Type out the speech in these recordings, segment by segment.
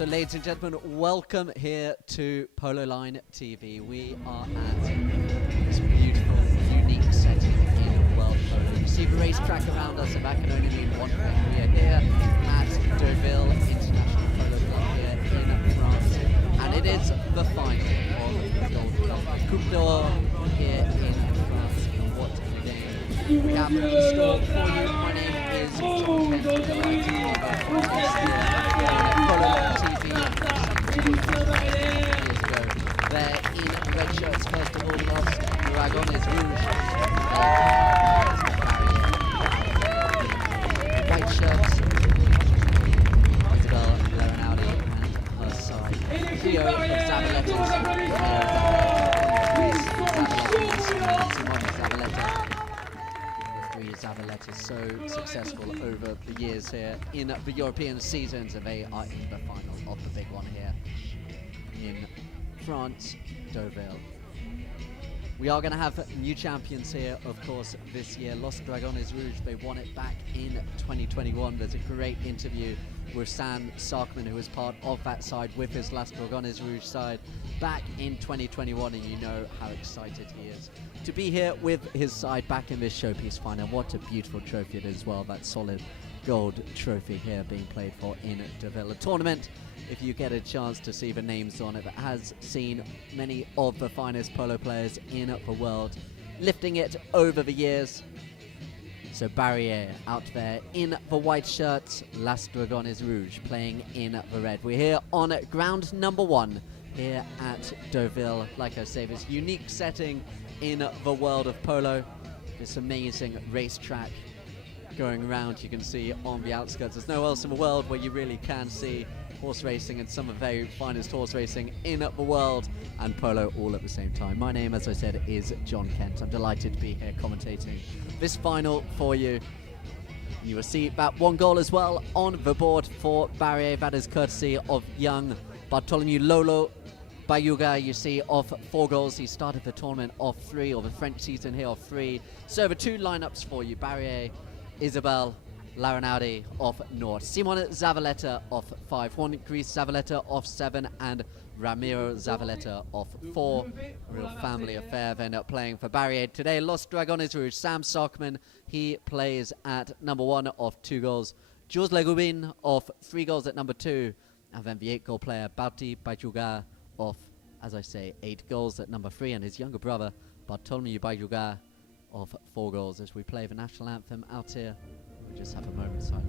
So ladies and gentlemen, welcome here to Polo Line TV. We are at this beautiful, unique setting in World Polo. You see the racetrack around us, and that can only mean one thing. We are here at Deauville International Polo Club here in France, and it is the final of the Gold Cup. Coupe d'Or here in France, and what a game we have in store for you. My name is John Kent, they're in red shirts, first of all, Los Dragones Rouge. White shirts, Isabel Leonardi and her side. Trio of Zavaleta, so successful over the years here in the European seasons, and they are in the final of the big one here in France, Deauville. We are going to have new champions here, of course, this year. Los Dragones Rouge, they won it back in 2021. There's a great interview with Sam Sarkman, who was part of that side with his Los Dragones Rouge side back in 2021, and you know how excited he is to be here with his side back in this showpiece final. What a beautiful trophy it is as well, that solid gold trophy here being played for in Deauville. A tournament, if you get a chance to see the names on it, that has seen many of the finest polo players in the world lifting it over the years. So Barrier out there in the white shirts, Las Dragones Rouge playing in the red. We're here on ground number one here at Deauville. Like I say, this unique setting in the world of polo, this amazing racetrack going around. You can see on the outskirts, there's nowhere else in the world where you really can see horse racing and some of the very finest horse racing in the world and polo all at the same time. My name, as I said, is John Kent. I'm delighted to be here commentating this final for you. You will see that one goal as well on the board for Barrier. That is courtesy of young Bartholomew Lolo Bayuga. You see, of 4 goals. He started the tournament off 3, or the French season here off 3. So the 2 lineups for you: Barrier, Isabel Laranaude off North, Simon Zavaleta off 5, Juan Gris Zavaleta off 7, and Ramiro Zavaleta off 4. Real family affair. They end up playing for Barrier today. Los Dragones Rouge, Sam Sarkman, he plays at number 1 off 2 goals. Jules Legubin off 3 goals at number 2. And then the 8-goal player, Bauti Bajuga, off, as I say, 8 goals at number 3. And his younger brother, Bartholomew Bajuga, off 4 goals. As we play the national anthem out here, we'll just have a moment silent.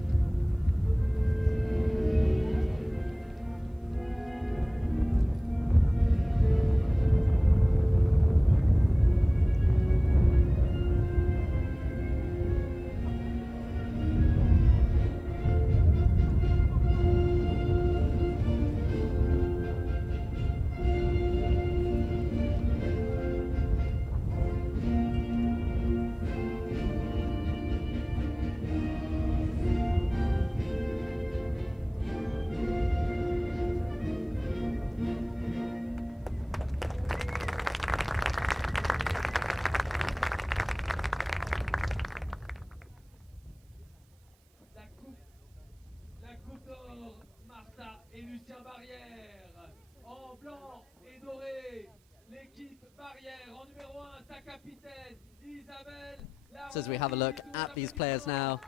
So as we have a look at these players now,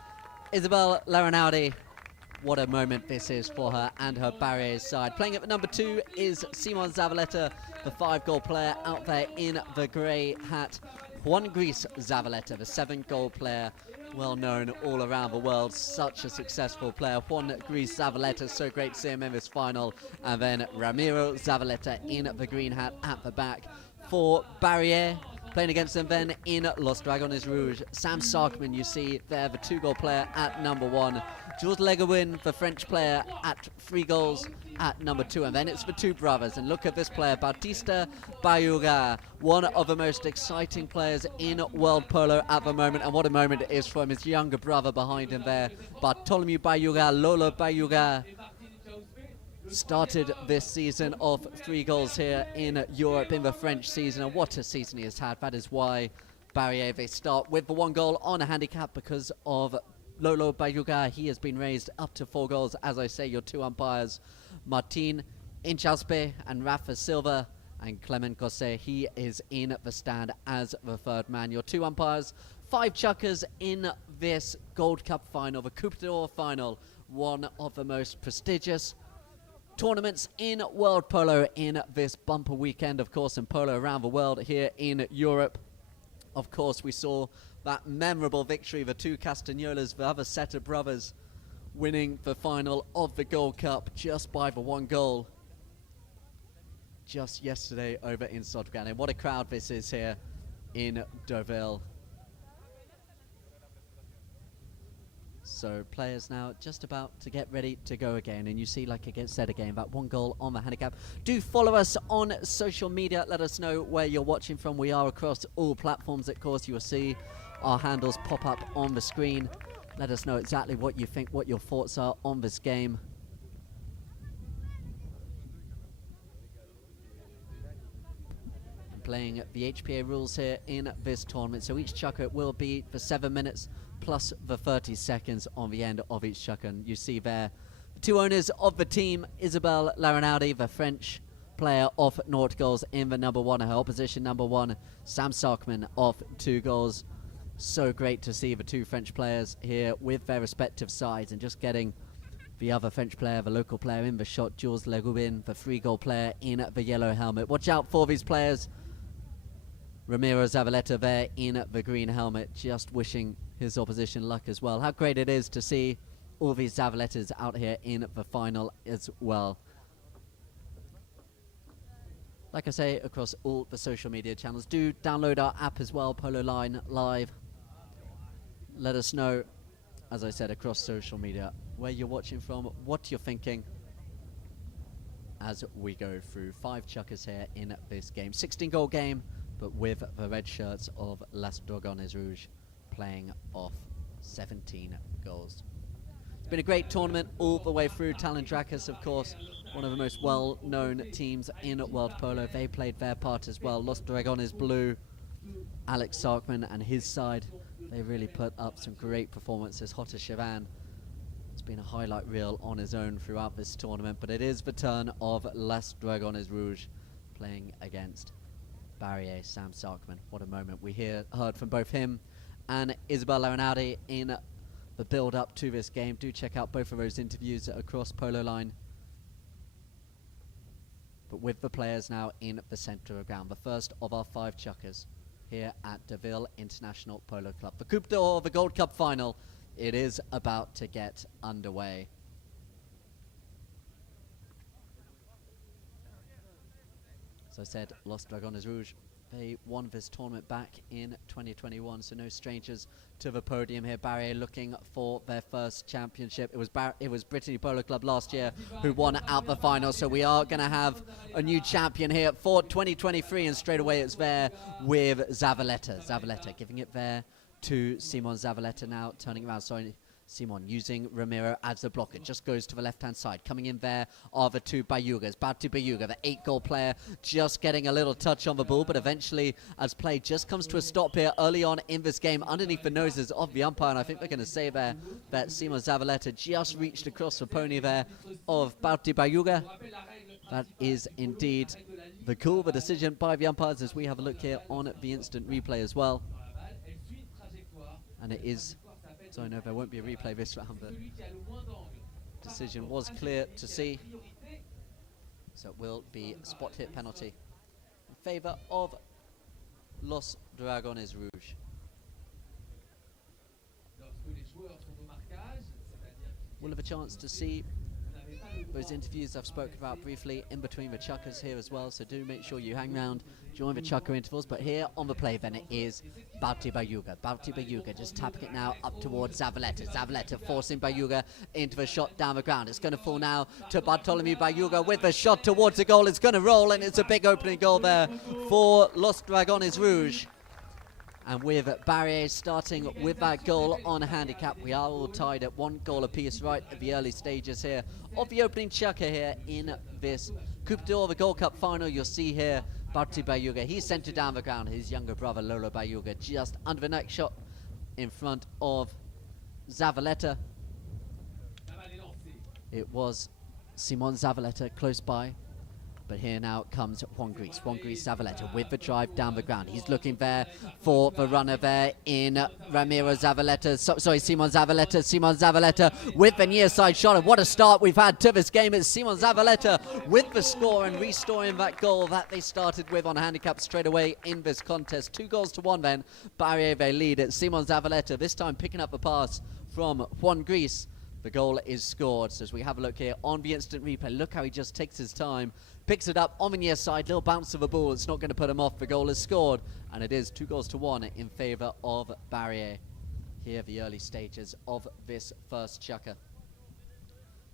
Isabel Laranaude, what a moment this is for her and her Barrier side. Playing at the number 2 is Simon Zavaleta, the 5-goal player out there in the grey hat. Juan Gris Zavaleta, the 7-goal player, well known all around the world, such a successful player. Juan Gris Zavaleta, so great to see him in this final. And then Ramiro Zavaleta in the green hat at the back for Barrier. Playing against them then in Los Dragones Rouge, Sam Sarkman, you see there, the 2-goal player at number 1. Jules Legowin, the French player, at 3 goals at number 2. And then it's the 2 brothers. And look at this player, Bautista Bayuga, one of the most exciting players in world polo at the moment. And what a moment it is for him, his younger brother behind him there, Bartholomew Bayuga, Lolo Bayuga. Started this season off 3 goals here in Europe in the French season, and what a season he has had. That is why Barrier, they start with the 1 goal on a handicap because of Lolo Bayuga. He has been raised up to 4 goals. As I say, your 2 umpires, Martin Inchalspe and Rafa Silva and Clement Gosset. He is in the stand as the third man. Your two umpires, 5 chuckers in this Gold Cup final, the Coupe d'Or final, one of the most prestigious tournaments in world polo in this bumper weekend, of course, in polo around the world here in Europe. Of course, we saw that memorable victory, the two Castagnolas, the other set of brothers, winning the final of the Gold Cup just by the 1 goal just yesterday over in Sotgrad. And what a crowd this is here in Deauville. So players now just about to get ready to go again, and you see, like I said again, that 1 goal on the handicap. Do follow us on social media. Let us know where you're watching from. We are across all platforms. Of course, you will see our handles pop up on the screen. Let us know exactly what you think, what your thoughts are on this game. Playing the HPA rules here in this tournament. So each chukker will be for 7 minutes plus the 30 seconds on the end of each chukker. And you see there the two owners of the team, Isabelle Larenaudi, the French player, of 0 goals in the number 1. Her opposition number 1, Sam Sarkman, of 2 goals. So great to see the two French players here with their respective sides, and just getting the other French player, the local player, in the shot, Jules Legubin, the 3-goal player in the yellow helmet. Watch out for these players. Ramiro Zavaleta there in the green helmet, just wishing his opposition luck as well. How great it is to see all these Zavaletas out here in the final as well. Like I say, across all the social media channels, do download our app as well, Polo Line Live. Let us know, as I said, across social media, where you're watching from, what you're thinking, as we go through 5 chukkers here in this game. 16-goal game, but with the red shirts of Las Dragones Rouge playing off 17 goals. It's been a great tournament all the way through. Talon Dracus, of course, one of the most well-known teams in world polo. They played their part as well. Los Dragones Blue, Alex Sarkman and his side, they really put up some great performances. Hotta Chavan, it's been a highlight reel on his own throughout this tournament, but it is the turn of Las Dragones Rouge playing against Barrier Sam Sarkman. What a moment. We heard from both him and Isabelle Larenaudi in the build-up to this game. Do check out both of those interviews across Polo Line. But with the players now in the centre of ground, the first of our 5 chukkers here at Deauville International Polo Club. The Coupe d'Or, the Gold Cup final, it is about to get underway. As I said, Los Dragones Rouge, they won this tournament back in 2021, so no strangers to the podium here. Barrier looking for their first championship. It was Brittany Polo Club last year who won out the final, so we are going to have a new champion here for 2023, and straight away it's there with Zavaleta. Zavaleta giving it there to Simon Zavaleta now, turning around, sorry, Simon using Ramiro as the blocker, just goes to the left-hand side. Coming in there are the two Bayugas. Bauti Bayuga, the 8-goal player, just getting a little touch on the ball, but eventually, as play just comes to a stop here early on in this game, underneath the noses of the umpire, and I think they're going to say there that Simon Zavaleta just reached across the pony there of Bauti Bayuga. That is indeed the call, the decision by the umpires, as we have a look here on the instant replay as well. And it is... So I know there won't be a replay this round. The decision was clear to see. So it will be a spot hit penalty in favour of Los Dragones Rouge. We'll have a chance to see those interviews I've spoken about briefly in between the chukkers here as well, so do make sure you hang around, join the chukker intervals. But here on the play then it is Bauti Bayuga. Bauti Bayuga just tapping it now up towards Zavaleta. Zavaleta forcing Bayuga into the shot down the ground. It's going to fall now to Bartolomeu Bayuga with a shot towards the goal. It's going to roll, and it's a big opening goal there for Los Dragones Rouge. And with Barrier starting with that goal on handicap, we are all tied at 1 goal apiece right at the early stages here of the opening chukker here in this Coupe d'Or, the Gold Cup final. You'll see here Bauti Bayuga, he's centred down the ground. His younger brother Lolo Bayuga just under the neck shot in front of Zavaleta. It was Simon Zavaleta close by. But here now comes Juan Gris. Juan Gris Zavaleta with the drive down the ground. He's looking there for the runner there in Ramiro Zavaleta. Simon Zavaleta. Simon Zavaleta with the near side shot. And what a start we've had to this game. It's Simon Zavaleta with the score and restoring that goal that they started with on handicap straight away in this contest. 2-1 then. Barrier they lead. It's Simon Zavaleta this time picking up the pass from Juan Gris. The goal is scored. So as we have a look here on the instant replay, look how he just takes his time, picks it up on the near side, little bounce of the ball. It's not going to put him off. The goal is scored, and it is 2-1 in favour of Barrier. Here, the early stages of this first chukker.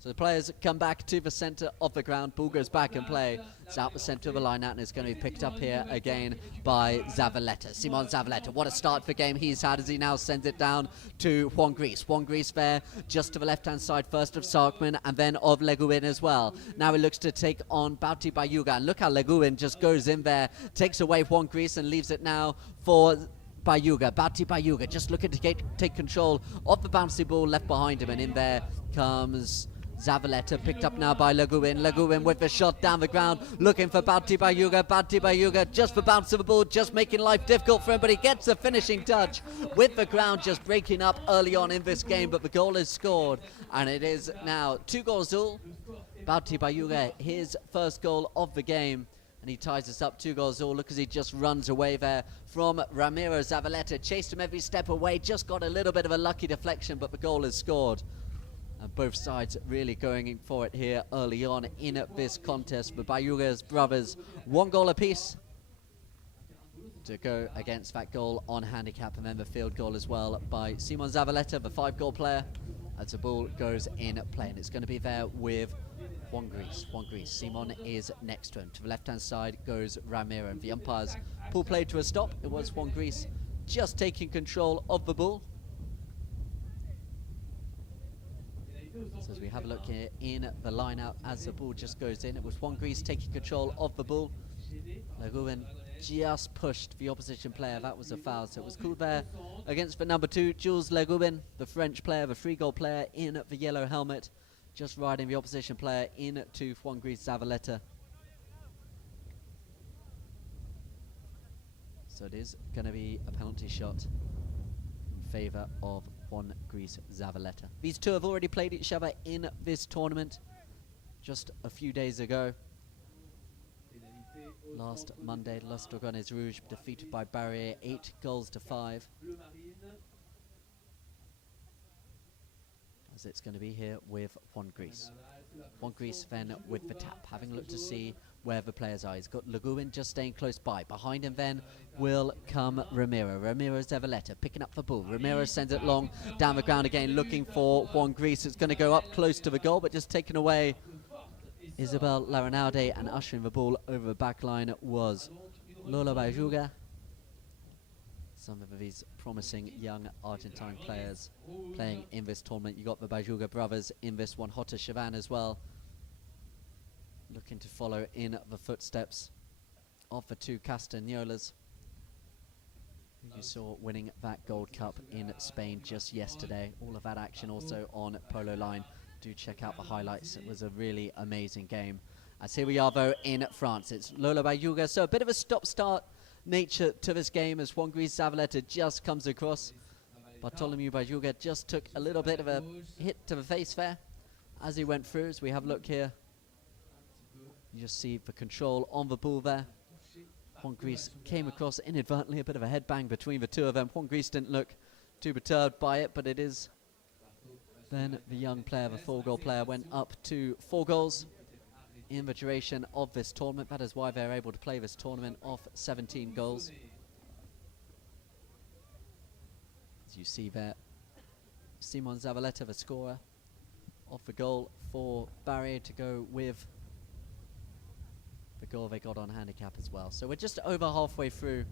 So the players come back to the centre of the ground. Ball goes back in play. It's out the centre of the line out, and it's going to be picked up here again by Zavaleta. Simon Zavaleta, what a start for game he's had as he now sends it down to Juan Gris. Juan Gris there, just to the left-hand side, first of Sarkman and then of Leguin as well. Now he looks to take on Bauti Bayuga, and look how Leguin just goes in there, takes away Juan Gris and leaves it now for Bayuga. Bauti Bayuga just looking to take control of the bouncy ball left behind him, and in there comes Zavaleta, picked up now by Leguin. Leguin with the shot down the ground, looking for Bauti Bayuga. Bauti Bayuga just for bounce of the ball, just making life difficult for him, but he gets the finishing touch with the ground just breaking up early on in this game, but the goal is scored, and it is now 2-2. Bauti Bayuga, his first goal of the game, and he ties us up 2-2. Look as he just runs away there from Ramiro Zavaleta, chased him every step away, just got a little bit of a lucky deflection, but the goal is scored. And both sides really going in for it here early on in this contest. The Bayuga's brothers, 1 goal apiece to go against that goal on handicap, and then the field goal as well by Simon Zavaleta, the 5-goal player, as the ball goes in play. And it's going to be there with Juan Gris. Juan Gris. Simon is next to him. To the left-hand side goes Ramiro, and the umpires pull play to a stop. It was Juan Gris just taking control of the ball. So as we have a look here in the line out as the ball just goes in, it was Juan Gris taking control of the ball. Leguin just pushed the opposition player. That was a foul, so it was called there against the number 2, Jules Leguin, the French player, the 3-goal player in the yellow helmet, just riding the opposition player into Juan Gris Zavaleta. So it is going to be a penalty shot in favour of Juan Gris Zavaleta. These two have already played each other in this tournament just a few days ago. Last Monday, Los Dragones Rouge defeated by Barrier 8-5. As it's going to be here with Juan Gris. Juan Gris then with the tap, having a look to see where the players are. He's got Leguin just staying close by. Behind him then will come Ramiro. Ramiro Zavaleta picking up the ball. Ramiro sends it long down the ground again, looking for Juan Gris. It's going to go up close to the goal, but just taken away Isabel Laranaude, and ushering the ball over the back line was Lola Bayuga. Some of these promising young Argentine players playing in this tournament. You got the Bayuga brothers in this one, Jota Chavan as well, looking to follow in the footsteps of the 2 Castagnolas, who you saw winning that Gold Cup in Spain just yesterday. All of that action also on Polo Line. Do check out the highlights. It was a really amazing game. As here we are though in France. It's Lola Bayuga, so a bit of a stop-start nature to this game as Juan Gris Zavaleta just comes across. Bartholomew Bayuga just took a little bit of a hit to the face there as he went through. As we have a look here, you just see the control on the ball there. Juan Gris came across inadvertently, a bit of a headbang between the two of them. Juan Gris didn't look too perturbed by it, but it is then the young player, the 4-goal player, went up to 4 goals in the duration of this tournament. That is why they're able to play this tournament off 17 goals. As you see there, Simon Zavaleta, the scorer of the goal for Barrier, to go with the goal they got on handicap as well. So we're just over halfway through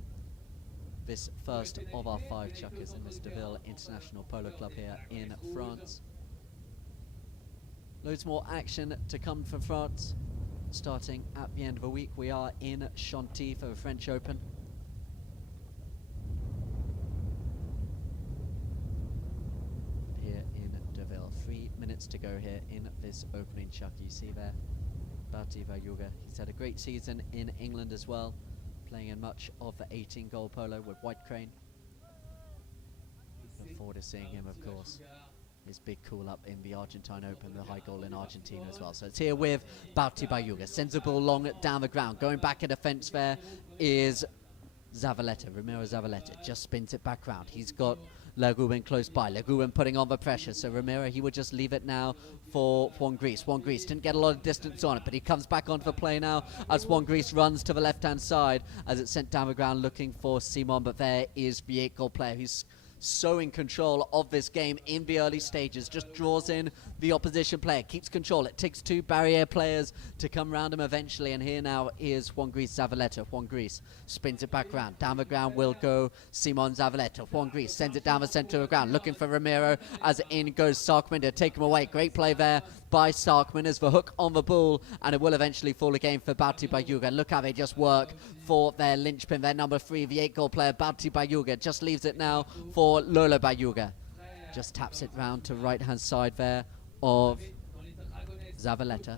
this first of our 5 chukkers in this Deauville International Polo Club here in France. Loads more action to come from France. Starting at the end of the week, we are in Chantilly for the French Open. Here in Deauville, 3 minutes minutes to go here in this opening chuck. You see there, Bauti Bayuga. He's had a great season in England as well, playing in much of the 18-goal polo with White Crane. Look forward to seeing him, of course. His big call-up in the Argentine Open, the high goal in Argentina as well. So it's here with Bauti Bayuga. Sends the ball long down the ground. Going back in defence there is Zavaleta, Ramiro Zavaleta. Just spins it back round. He's got Legubin close by. Legubin putting on the pressure. So Ramiro, he would just leave it now for Juan Gris. Juan Gris didn't get a lot of distance on it, but he comes back onto the play now as Juan Gris runs to the left-hand side as it's sent down the ground looking for Simon. But there is the 8-goal player who's so in control of this game in the early stages, just draws in the opposition player, keeps control. It takes 2 barrier players to come round him eventually, and here now is Juan Gris Zavaleta. Juan Gris spins it back round. Down the ground will go Simon Zavaleta. Juan Gris sends it down the centre of the ground, looking for Ramiro as in goes Sarkman to take him away. Great play there by Sarkman as the hook on the ball, and it will eventually fall again for Bauti Bayuga. Look how they just work for their linchpin, their number 3, the 8-goal player, Bauti Bayuga. Just leaves it now for Lola Bayuga. Just taps it round to right-hand side there of Zavaleta.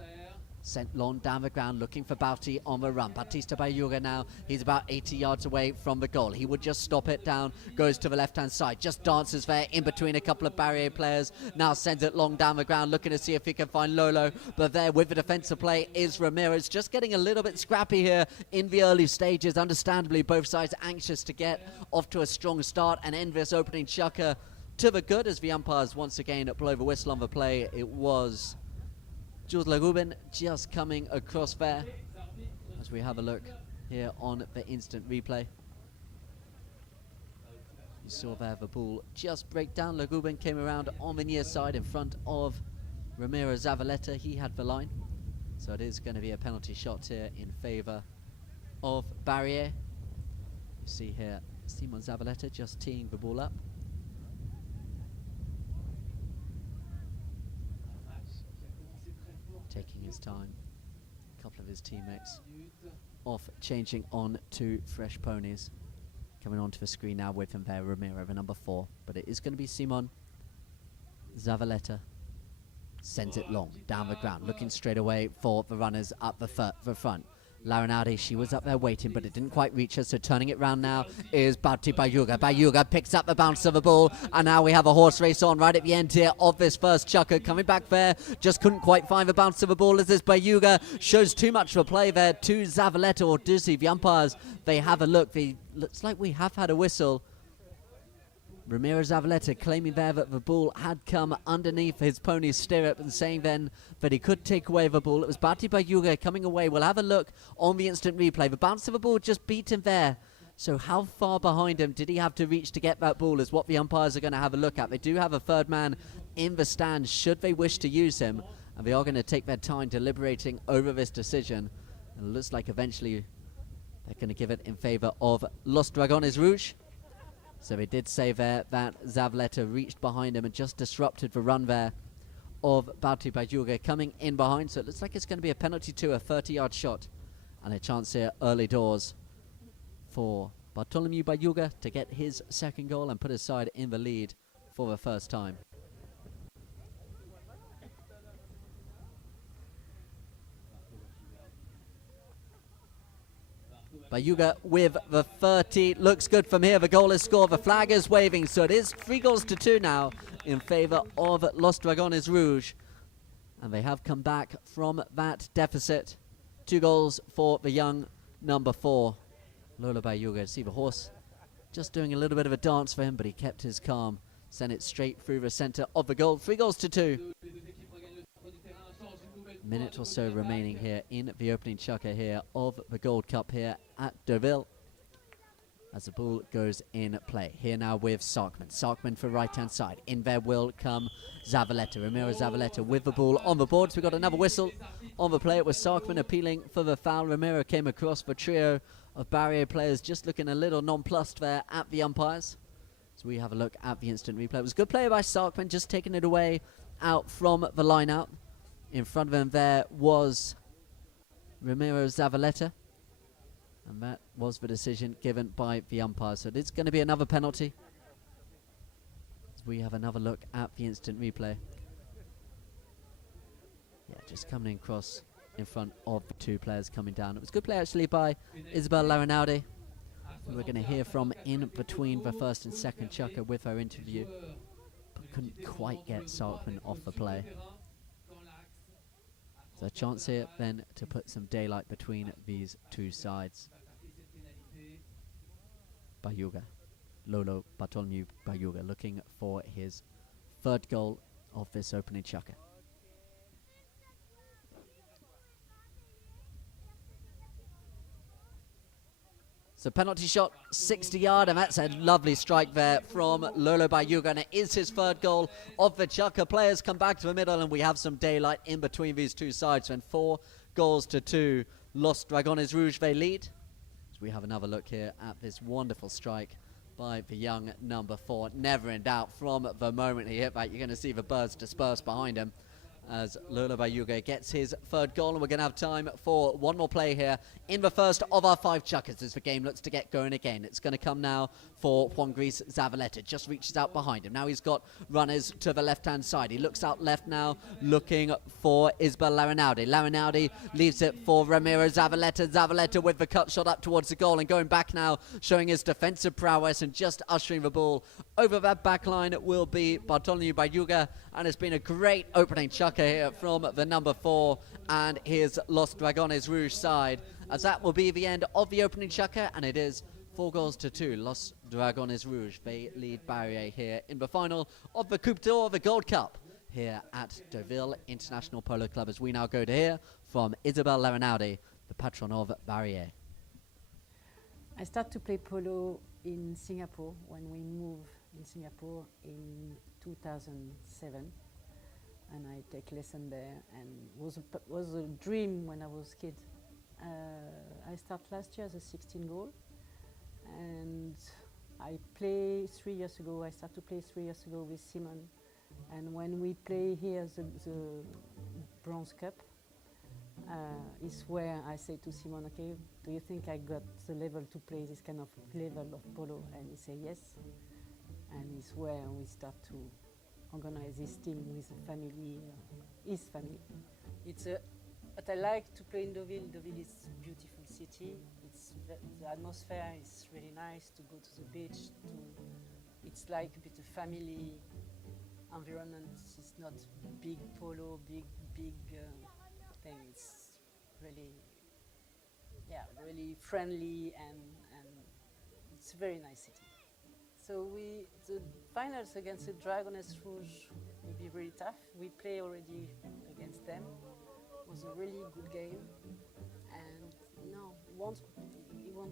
Sent long down the ground, looking for Bauti on the run. Batista Bayuga now, he's about 80 yards away from the goal. He would just stop it down, goes to the left-hand side, just dances there in between a couple of barrier players. Now sends it long down the ground, looking to see if he can find Lolo. But there with the defensive play is Ramirez, just getting a little bit scrappy here in the early stages. Understandably, both sides anxious to get off to a strong start and end this opening chukker to the good as the umpires once again blow the whistle on the play. It was Jules Legubin just coming across there as we have a look here on the instant replay. You saw there the ball just break down. Legubin came around on the near side in front of Ramiro Zavaleta. He had the line. So it is going to be a penalty shot here in favour of Barrier. You see here Simon Zavaleta just teeing the ball up. Taking his time. A couple of his teammates off, changing on to fresh ponies. Coming onto the screen now with him there, Ramiro, the number 4. But it is going to be Simon Zavaleta. Sends it long, down the ground, looking straight away for the runners up the front. Larinardi, she was up there waiting, but it didn't quite reach her, so turning it round now is Bauti Bayuga. Bayuga picks up the bounce of the ball, and now we have a horse race on right at the end here of this first chukker. Coming back there, just couldn't quite find the bounce of the ball as this Bayuga shows too much for play there to Zavaleta or Dusi. The umpires, they have a look. Looks like we have had a whistle. Ramiro Zavaleta claiming there that the ball had come underneath his pony's stirrup and saying then that he could take away the ball. It was Bauti Bayuga coming away. We'll have a look on the instant replay. The bounce of the ball just beat him there. So how far behind him did he have to reach to get that ball is what the umpires are going to have a look at. They do have a third man in the stands should they wish to use him. And they are going to take their time deliberating over this decision. And it looks like eventually they're going to give it in favour of Los Dragones Rouge. So they did say there that Zavaleta reached behind him and just disrupted the run there of Bauti Bayuga coming in behind. So it looks like it's going to be a penalty to a 30-yard shot. And a chance here early doors for Bartolomeu Bayuga to get his second goal and put his side in the lead for the first time. Bayuga with the 30, looks good from here. The goal is scored, the flag is waving, so it is 3-2 now in favour of Los Dragones Rouge. And they have come back from that deficit. 2 goals for the young number 4, Lola Bayuga. See the horse just doing a little bit of a dance for him, but he kept his calm. Sent it straight through the centre of the goal. 3-2. Minute or so remaining here in the opening chukker here of the Gold Cup here at Deauville as the ball goes in play. Here now with Sarkman. Sarkman for right-hand side. In there will come Zavaleta. Ramiro Zavaleta with the ball on the board. So we've got another whistle on the play. It was Sarkman appealing for the foul. Ramiro came across the trio of barrier players just looking a little nonplussed there at the umpires. So we have a look at the instant replay. It was a good play by Sarkman, just taking it away out from the line out. In front of him there was Ramiro Zavaleta. And that was the decision given by the umpire. So it's going to be another penalty. As we have another look at the instant replay. Yeah, just coming across in front of the two players coming down. It was a good play actually by Isabel Larinaldi, who we're going to hear from in between the first and second chukker with her interview, but couldn't quite get Sarkman off the play. So a chance here then to put some daylight between these two sides. Bayuga, Lolo Bartholomew Bayuga, looking for his third goal of this opening chukker. So penalty shot, 60-yard, and that's a lovely strike there from Lolo Bayuga, and it is his third goal of the chukker. Players come back to the middle, and we have some daylight in between these two sides. And 4-2, Los Dragones Rouge, they lead. So we have another look here at this wonderful strike by the young number 4. Never in doubt from the moment he hit that. You're going to see the birds disperse behind him as Lolo Bayuga gets his third goal, and we're going to have time for one more play here in the first of our 5 chukkers as the game looks to get going again. It's going to come now for Juan Gris Zavaleta. Just reaches out behind him. Now he's got runners to the left-hand side. He looks out left now, looking for Isabel Larinaldi. Larinaldi leaves it for Ramiro Zavaleta. Zavaleta with the cut shot up towards the goal, and going back now, showing his defensive prowess and just ushering the ball over that back line will be Bartholomew Bayuga, and it's been a great opening chukker here from the number 4 and his Los Dragones Rouge side, as that will be the end of the opening chukker, and it is 4-2. Los Dragones Rouge, they lead Barrier here in the final of the Coupe d'Or, the Gold Cup, here at Deauville International Polo Club, as we now go to hear from Isabel Larinaldi, the patron of Barrier. I started to play polo in Singapore when we moved in Singapore in 2007. And I take lesson there, and was a dream when I was a kid. I started last year as a 16 goal, and I play 3 years ago. I started to play 3 years ago with Simon, and when we play here the Bronze Cup, is where I say to Simon, okay, do you think I got the level to play this kind of level of polo? And he say yes, and it's where we start to organize this team with the family, his family. But I like to play in Deauville. Deauville is a beautiful city. The atmosphere is really nice to go to the beach. It's like a bit of family environment. It's not big polo, big thing. It's really, really friendly, and it's a very nice city. So the finals against the Dragones Rouge will be really tough. We play already against them. It was a really good game, and no, it won't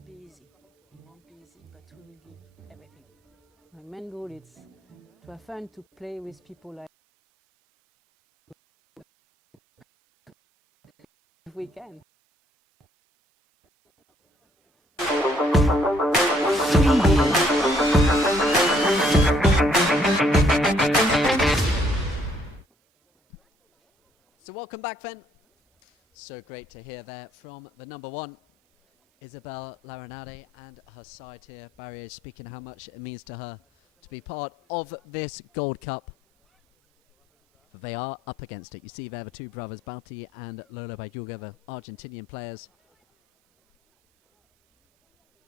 be easy. It won't be easy, but we will give everything. My main goal is to have fun, to play with people like if we can. So welcome back then. So great to hear there from the number 1, Isabel Larinaldi, and her side here, Barrier, speaking how much it means to her to be part of this Gold Cup. But they are up against it. You see there the two brothers, Bauti and Lolo Bayuga, the Argentinian players.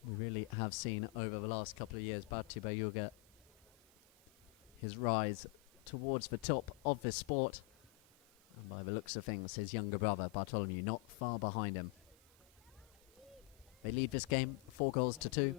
We really have seen over the last couple of years Bauti Bayuga, his rise towards the top of this sport. And by the looks of things, his younger brother, Bartholomew, not far behind him. They lead this game 4-2.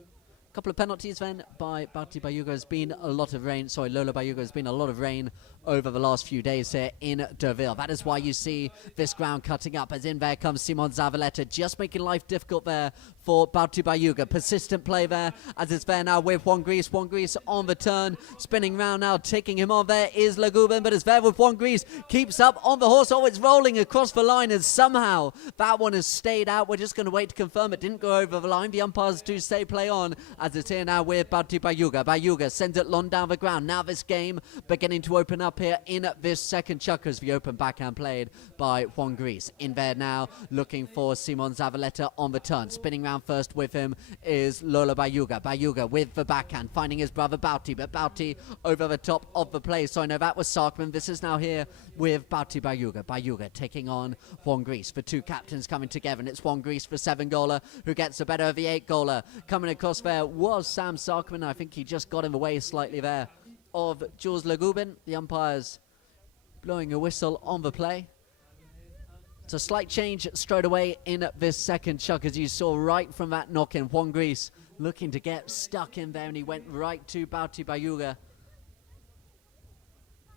A couple of penalties then by Bauti Bayuga. Has been a lot of rain. Sorry, Lolo Bayuga, has been a lot of rain over the last few days here in Deauville. That is why you see this ground cutting up, as in there comes Simon Zavaleta, just making life difficult there for Bauti Bayuga. Persistent play there, as it's there now with Juan Gris. Juan Gris on the turn, spinning round now, taking him on. There is Lagubin, but it's there with Juan Gris. Keeps up on the horse. Oh, it's rolling across the line, and somehow that one has stayed out. We're just going to wait to confirm it didn't go over the line. The umpires do say play on, as it's here now with Bauti Bayuga. Bayuga sends it long down the ground. Now this game beginning to open up here in this second chuck as the open backhand played by Juan Gris. In there now, looking for Simon Zavaleta on the turn. Spinning round first with him is Lola Bayuga. Bayuga with the backhand, finding his brother Bauti, but Bauti over the top of the play. So I know that was Sarkman. This is now here with Bauti Bayuga. Bayuga taking on Juan Gris. The two captains coming together, and it's Juan Gris for 7-goaler who gets the better of the 8-goaler. Coming across there was Sam Sarkman. I think he just got in the way slightly there of Jules Legubin. The umpires blowing a whistle on the play. It's a slight change straight away in this second chuck, as you saw right from that knock-in. Juan Gris looking to get stuck in there, and he went right to Bauti Bayuga.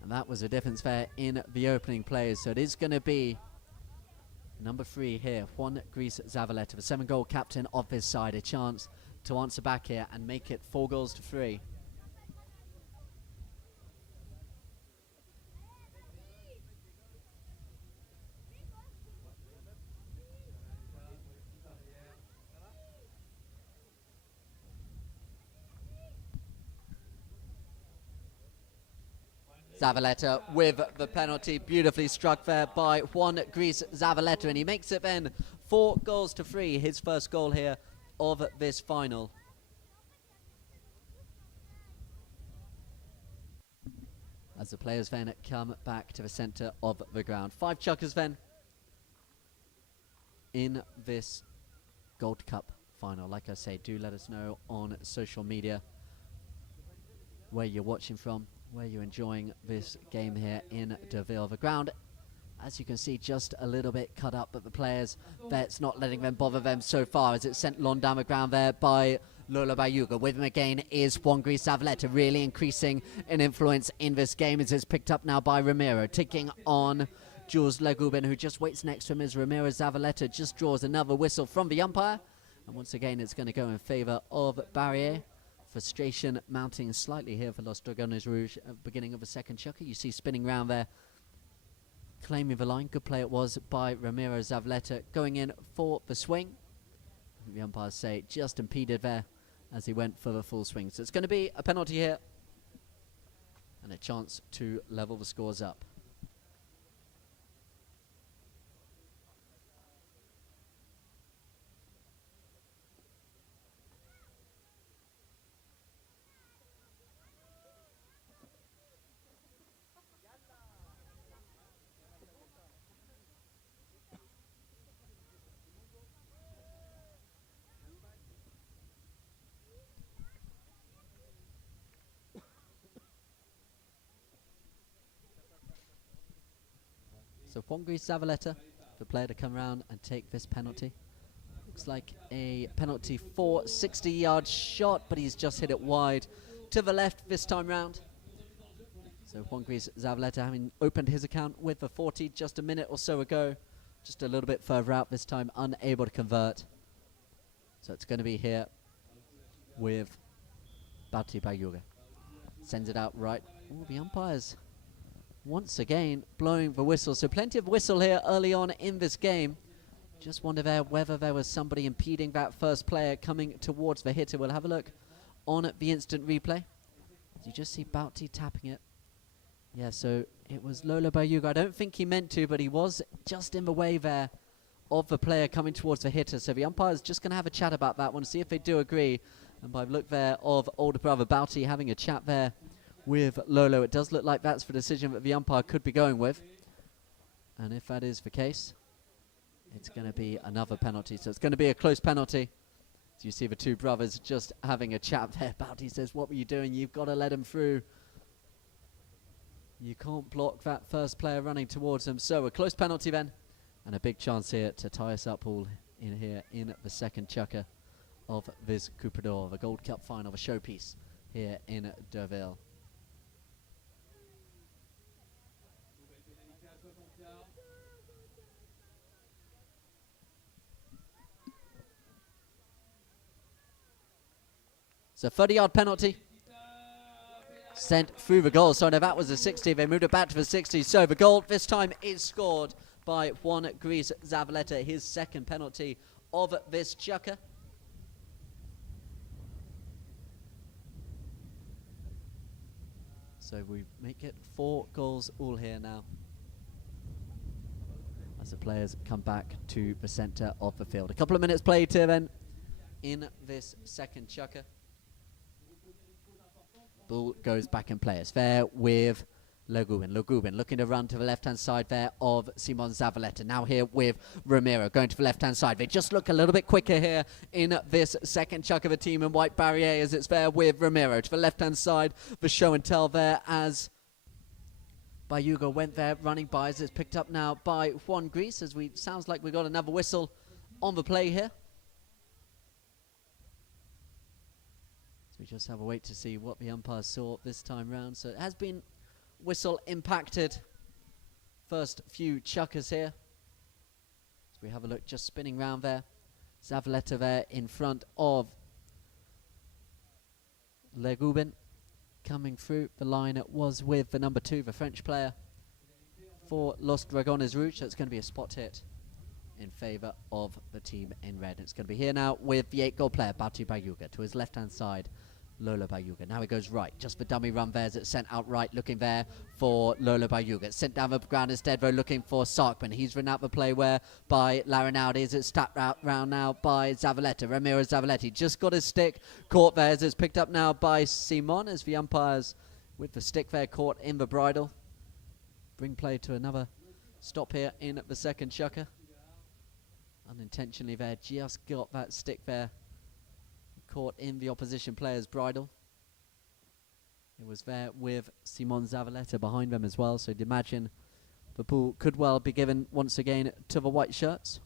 And that was a difference there in the opening plays. So it is going to be number 3 here, Juan Gris Zavaleta, the 7-goal captain of this side. A chance to answer back here and make it 4-3. Zavaleta with the penalty, beautifully struck there by Juan Gris Zavaleta, and he makes it then 4-3, his first goal here of this final. As the players then come back to the centre of the ground. 5 chuckers then in this Gold Cup final. Like I say, do let us know on social media where you're watching from, where you're enjoying this game here in Deauville. The ground, as you can see, just a little bit cut up, but the players, that's not letting them bother them so far, as it's sent long down the ground there by Lola Bayuga. With him again is Juan Gris Zavaleta, really increasing in influence in this game, as it's picked up now by Ramiro, taking on Jules Legubin, who just waits next to him as Ramiro. Zavaleta just draws another whistle from the umpire, and once again it's going to go in favour of Barrier. Frustration mounting slightly here for Los Dragones Rouge at the beginning of the second chucker. You see spinning round there, claiming the line. Good play it was by Ramiro Zavaleta, going in for the swing. The umpires say just impeded there as he went for the full swing. So it's going to be a penalty here and a chance to level the scores up. So Juan Gris Zavaleta, the player to come around and take this penalty. Looks like a penalty for 60-yard shot, but he's just hit it wide to the left this time round. So Juan Gris Zavaleta, having opened his account with the 40 just a minute or so ago, just a little bit further out this time, unable to convert. So it's going to be here with Bauti Bayuga. Sends it out right. Oh, the umpires once again blowing the whistle. So plenty of whistle here early on in this game. Just wonder there whether there was somebody impeding that first player coming towards the hitter. We'll have a look on the instant replay. You just see Bauti tapping it. Yeah, so it was Lola Bayuga. I don't think he meant to, but he was just in the way there of the player coming towards the hitter. So the umpire's just going to have a chat about that one, see if they do agree. And by the look there of older brother Bauti having a chat there with Lolo, it does look like that's the decision that the umpire could be going with. And if that is the case, it's going to be another penalty. So it's going to be a close penalty. So you see the two brothers just having a chat there. Bauti says, what were you doing? You've got to let him through. You can't block that first player running towards him. So a close penalty then, and a big chance here to tie us up all in here in the second chucker of this Coupe d'Or, the Gold Cup final, the showpiece here in Deauville. So 30-yard penalty sent through the goal. So now that was the 60. They moved it back to the 60. So the goal this time is scored by Juan Gris Zavaleta, his second penalty of this chucker. So we make it 4 goals all here now, as the players come back to the centre of the field. A couple of minutes played here then in this second chukker. Ball goes back in play. It's there with Le Goubin. Le Goubin looking to run to the left-hand side there of Simon Zavaleta. Now here with Ramiro going to the left-hand side. They just look a little bit quicker here in this second chuck of a team in white barrier, as it's there with Ramiro to the left-hand side. The show and tell there as Bayuga went there running by, as it's picked up now by Juan Gris, as sounds like we got another whistle on the play here. So we just have a wait to see what the umpires saw this time round. So it has been whistle impacted first few chuckers here. So we have a look, just spinning round there. Zavaleta there in front of Le Goubin. Coming through the line, it was with the number 2, the French player for Los Dragones Rouge. So it's going to be a spot hit in favour of the team in red. It's going to be here now with the 8-goal player, Batu Bayuga, to his left-hand side, Lola Bayuga. Now he goes right, just the dummy run there, as it's sent out right, looking there for Lola Bayuga. It's sent down the ground instead, though, looking for Sarkman. He's run out the play where by Larinaldi, as it's tapped round now by Zavaleta. Ramiro Zavaletti just got his stick caught there, as it's picked up now by Simon, as the umpires with the stick there caught in the bridle. Bring play to another stop here in the second chukker. Unintentionally there, just got that stick there caught in the opposition player's bridle. It was there with Simon Zavaleta behind them as well, so you'd imagine the ball could well be given once again to the white shirts.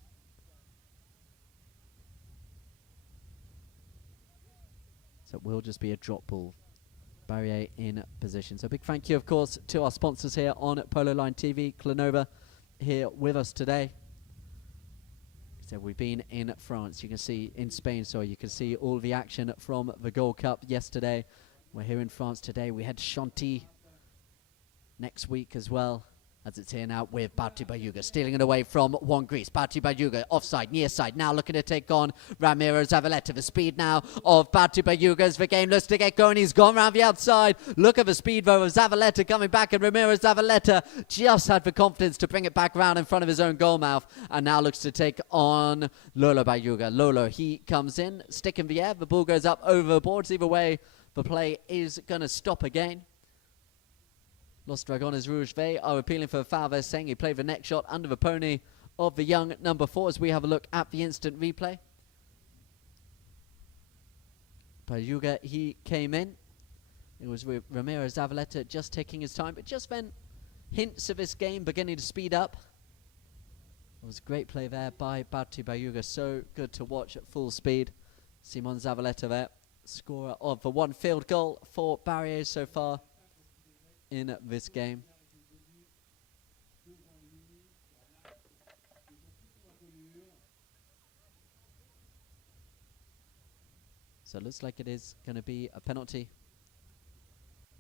So it will just be a drop ball. Barrier in position. So big thank you, of course, to our sponsors here on Polo Line TV, Clanova, here with us today. So we've been in France, you can see, in Spain, so you can see all the action from the Gold Cup yesterday. We're here in France today. We had Chantilly next week as well, as it's here now with Batu Bayuga, stealing it away from Juan Gris. Batu Bayuga, offside, near side, now looking to take on Ramiro Zavaleta. The speed now of Batu Bayuga as the game looks to get going. He's gone round the outside. Look at the speed, though, of Zavaleta coming back, and Ramiro Zavaleta just had the confidence to bring it back round in front of his own goal mouth, and now looks to take on Lolo Bayuga. Lolo, he comes in, stick in the air. The ball goes up over the boards. Either way, the play is going to stop again. Los Dragones Rouge, they are appealing for a foul. They're saying he played the neck shot under the pony of the young number 4, as we have a look at the instant replay. Bayuga, he came in. It was with Ramiro Zavaleta just taking his time, but just then hints of this game beginning to speed up. It was a great play there by Batu Bayuga. So good to watch at full speed. Simon Zavaleta there, scorer of the 1 field goal for Barriers so far in this game. So it looks like it is going to be a penalty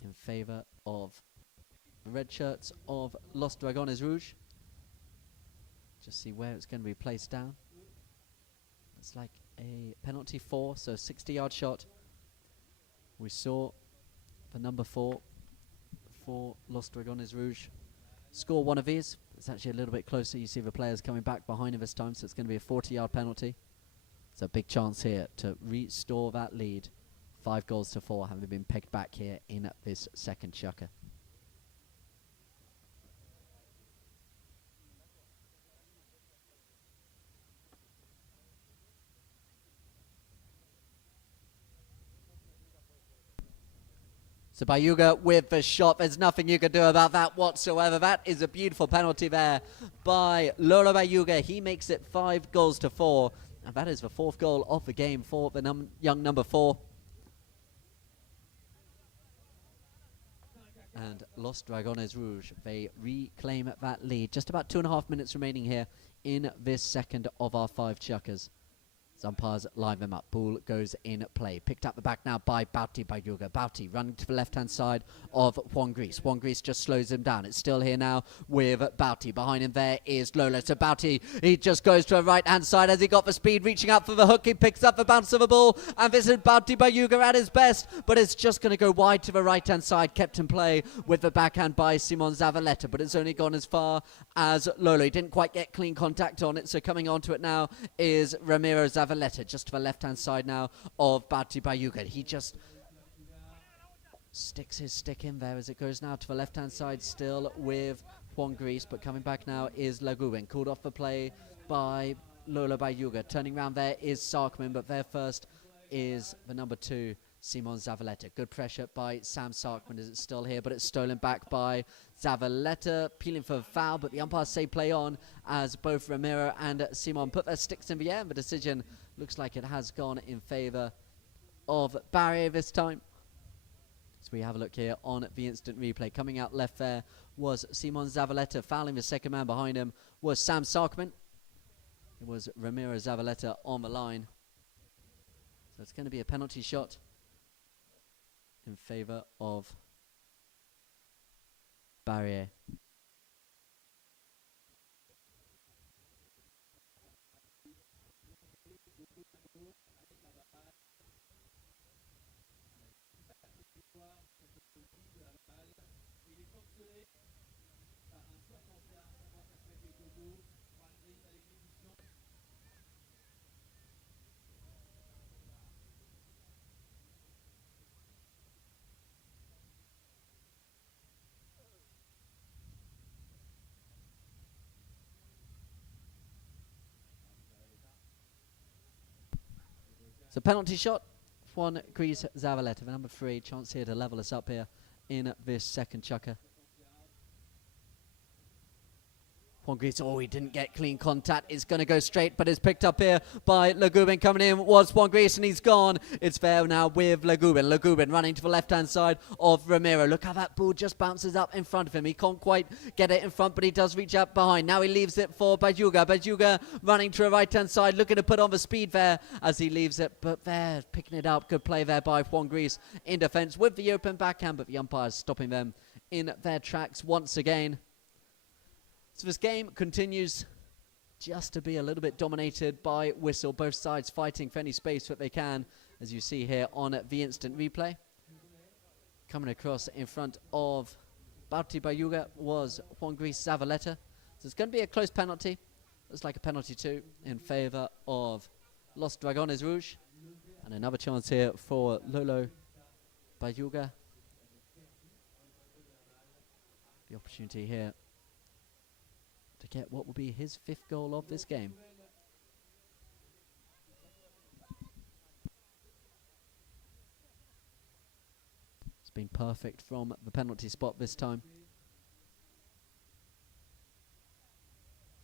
in favour of the red shirts of Los Dragones Rouge. Just see where it's going to be placed down. It's like a penalty 4, so 60-yard shot. We saw the number 4 for Los Dragones Rouge score one of these. It's actually a little bit closer. You see the players coming back behind him this time, so it's going to be a 40-yard penalty. It's a big chance here to restore that lead. 5 goals to 4 having been pegged back here in this second chukker. So Bayuga with the shot. There's nothing you can do about that whatsoever. That is a beautiful penalty there by Lola Bayuga. He makes it 5 goals to 4. And that is the 4th goal of the game for the young number 4. And Los Dragones Rouge, they reclaim that lead. Just about 2.5 minutes remaining here in this second of our 5 chukkers. Umpires line them up. Ball goes in play. Picked up the back now by Bauti Bayuga. Bauti running to the left-hand side of Juan Gris. Juan Gris just slows him down. It's still here now with Bauti. Behind him there is Lolo. So Bauti, he just goes to the right-hand side as he got the speed, reaching out for the hook. He picks up the bounce of the ball, and this is Bauti Bayuga at his best, but it's just going to go wide to the right-hand side. Kept in play with the backhand by Simon Zavaleta, but it's only gone as far as Lolo. He didn't quite get clean contact on it, so coming onto it now is Ramiro Zavaleta, just to the left-hand side now of Bauti Bayuga. He just sticks his stick in there as it goes now to the left-hand side, still with Juan Gris, but coming back now is Lagubin. Called off the play by Lola Bayuga. Turning around there is Sarkman, but there first is the number 2, Simon Zavaleta. Good pressure by Sam Sarkman as it's still here, but it's stolen back by Zavaleta, peeling for a foul, but the umpires say play on as both Ramiro and Simon put their sticks in the air, and the decision looks like it has gone in favour of Barrier this time. So we have a look here on the instant replay. Coming out left there was Simon Zavaleta. Fouling the second man behind him was Sam Sarkman. It was Ramiro Zavaleta on the line. So it's going to be a penalty shot in favour of Barrier. So penalty shot, Juan Gris Zavaleta, the number 3. Chance here to level us up here in this second chukker. Juan Gris, oh, he didn't get clean contact. It's going to go straight, but it's picked up here by Lagubin. Coming in was Juan Gris, and he's gone. It's there now with Lagubin. Lagubin running to the left-hand side of Ramiro. Look how that ball just bounces up in front of him. He can't quite get it in front, but he does reach out behind. Now he leaves it for Bayuga. Bayuga running to the right-hand side, looking to put on the speed there as he leaves it, but there, picking it up. Good play there by Juan Gris in defence with the open backhand, but the umpires stopping them in their tracks once again. So this game continues just to be a little bit dominated by whistle. Both sides fighting for any space that they can, as you see here on the instant replay. Coming across in front of Bauti Bayuga was Juan Gris Zavaleta. So it's going to be a close penalty. Looks like a penalty too in favour of Los Dragones Rouge. And another chance here for Lolo Bayuga. The opportunity here to get what will be his 5th goal of this game. It's been perfect from the penalty spot this time.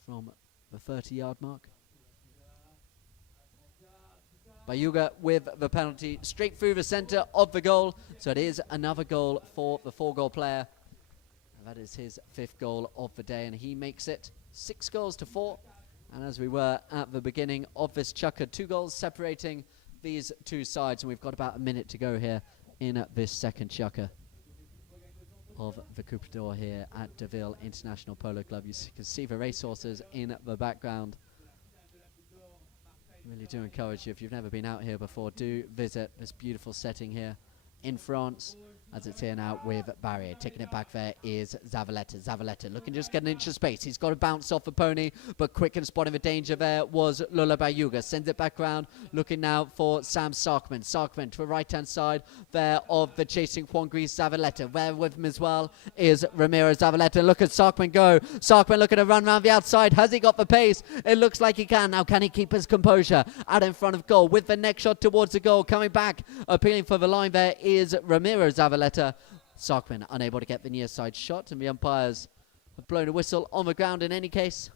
From the 30-yard mark. Bayuga with the penalty straight through the centre of the goal. So it is another goal for the 4-goal player. That is his 5th goal of the day, and he makes it 6 goals to 4. And as we were at the beginning of this chukker, 2 goals separating these two sides, and we've got about a minute to go here in this second chukker of the Coupe d'Or here at Deauville International Polo Club. You can see the racehorses in the background. Really do encourage you, if you've never been out here before, do visit this beautiful setting here in France, as it's here now with Barrier. Taking it back there is Zavaleta. Zavaleta looking just get an inch of space. He's got to bounce off the pony, but quick and spotting the danger there was Lola Bayuga. Sends it back round, looking now for Sam Sarkman. Sarkman to the right-hand side there of the chasing Juan Gris Zavaleta. There with him as well is Ramiro Zavaleta. Look at Sarkman go. Sarkman looking to run round the outside. Has he got the pace? It looks like he can. Now can he keep his composure out in front of goal with the next shot towards the goal? Coming back, appealing for the line there is Ramiro Zavaleta. Sarkman unable to get the near side shot, and the umpires have blown a whistle on the ground in any case.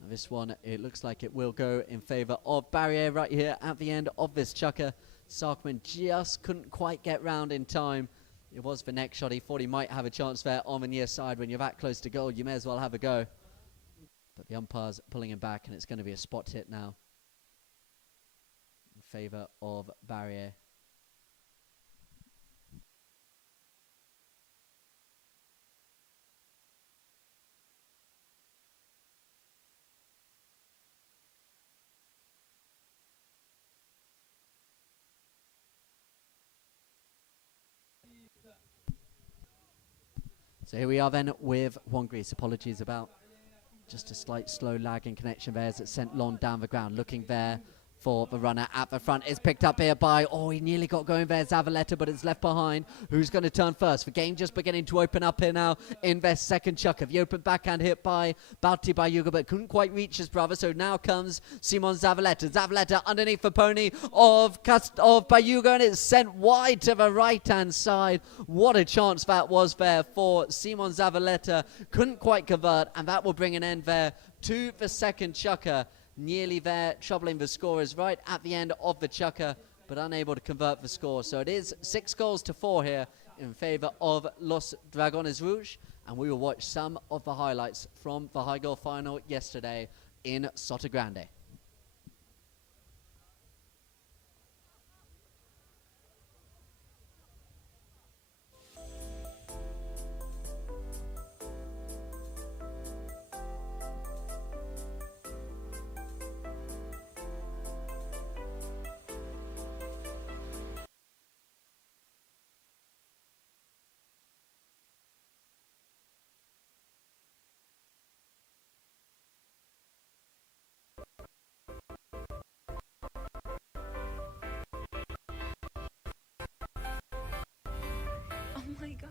And this one, it looks like it will go in favour of Barrier right here at the end of this chukker. Sarkman just couldn't quite get round in time. It was the next shot. He thought he might have a chance there on the near side. When you're that close to goal, you may as well have a go. But the umpire's pulling him back, and it's going to be a spot hit now in favour of Barrier. So here we are then with Juan Gris. Apologies about just a slight slow lag in connection there as it sent Lon down the ground. Looking there for the runner at the front. It's picked up here by, he nearly got going there, Zavaleta, but it's left behind. Who's going to turn first? The game just beginning to open up here now in their second chukker. The open backhand hit by Bauti Bayuga, but couldn't quite reach his brother. So now comes Simon Zavaleta. Zavaleta underneath the pony of Bayuga, and it's sent wide to the right-hand side. What a chance that was there for Simon Zavaleta. Couldn't quite convert, and that will bring an end there to the second chukker. Nearly there, troubling the scorers right at the end of the chukker, but unable to convert the score. So it is 6-4 here in favour of Los Dragones Rouge, and we will watch some of the highlights from the high goal final yesterday in Sotogrande. Oh my God.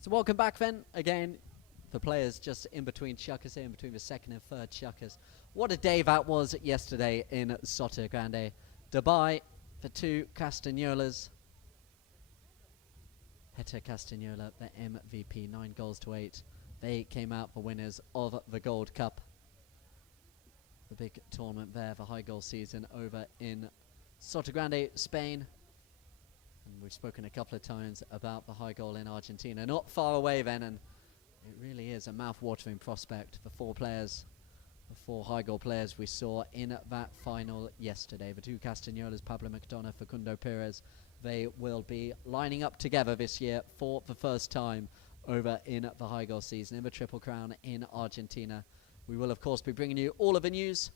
So welcome back then. Again, the players just in between chukkers here, in between the second and third chukkers. What a day that was yesterday in Sotogrande. Dubai, the two Castagnolas. Hector Castagnola, the MVP, 9-8. They came out the winners of the Gold Cup. The big tournament there, the high goal season over in Sotogrande, Spain. And we've spoken a couple of times about the high goal in Argentina. Not far away then, and it really is a mouth-watering prospect. The four high goal players we saw in that final yesterday. The two Castagnolas, Pablo McDonough, Facundo Perez, they will be lining up together this year for the first time over in the high goal season in the Triple Crown in Argentina. We will, of course, be bringing you all of the news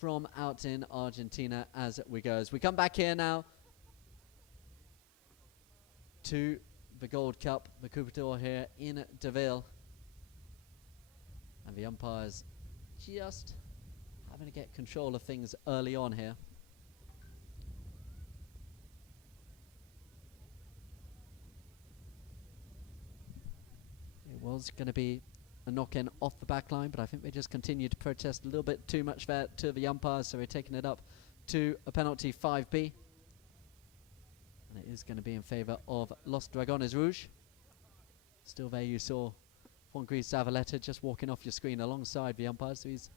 from out in Argentina as we go. As we come back here now to the Gold Cup, the Coupe d'Or here in Deauville. And the umpires just having to get control of things early on here. It was going to be a knock-in off the back line, but I think they just continued to protest a little bit too much there to the umpires, so we're taking it up to a penalty 5B. And it is going to be in favour of Los Dragones Rouge. Still there you saw Juan Gris Zavaleta just walking off your screen alongside the umpires, so he's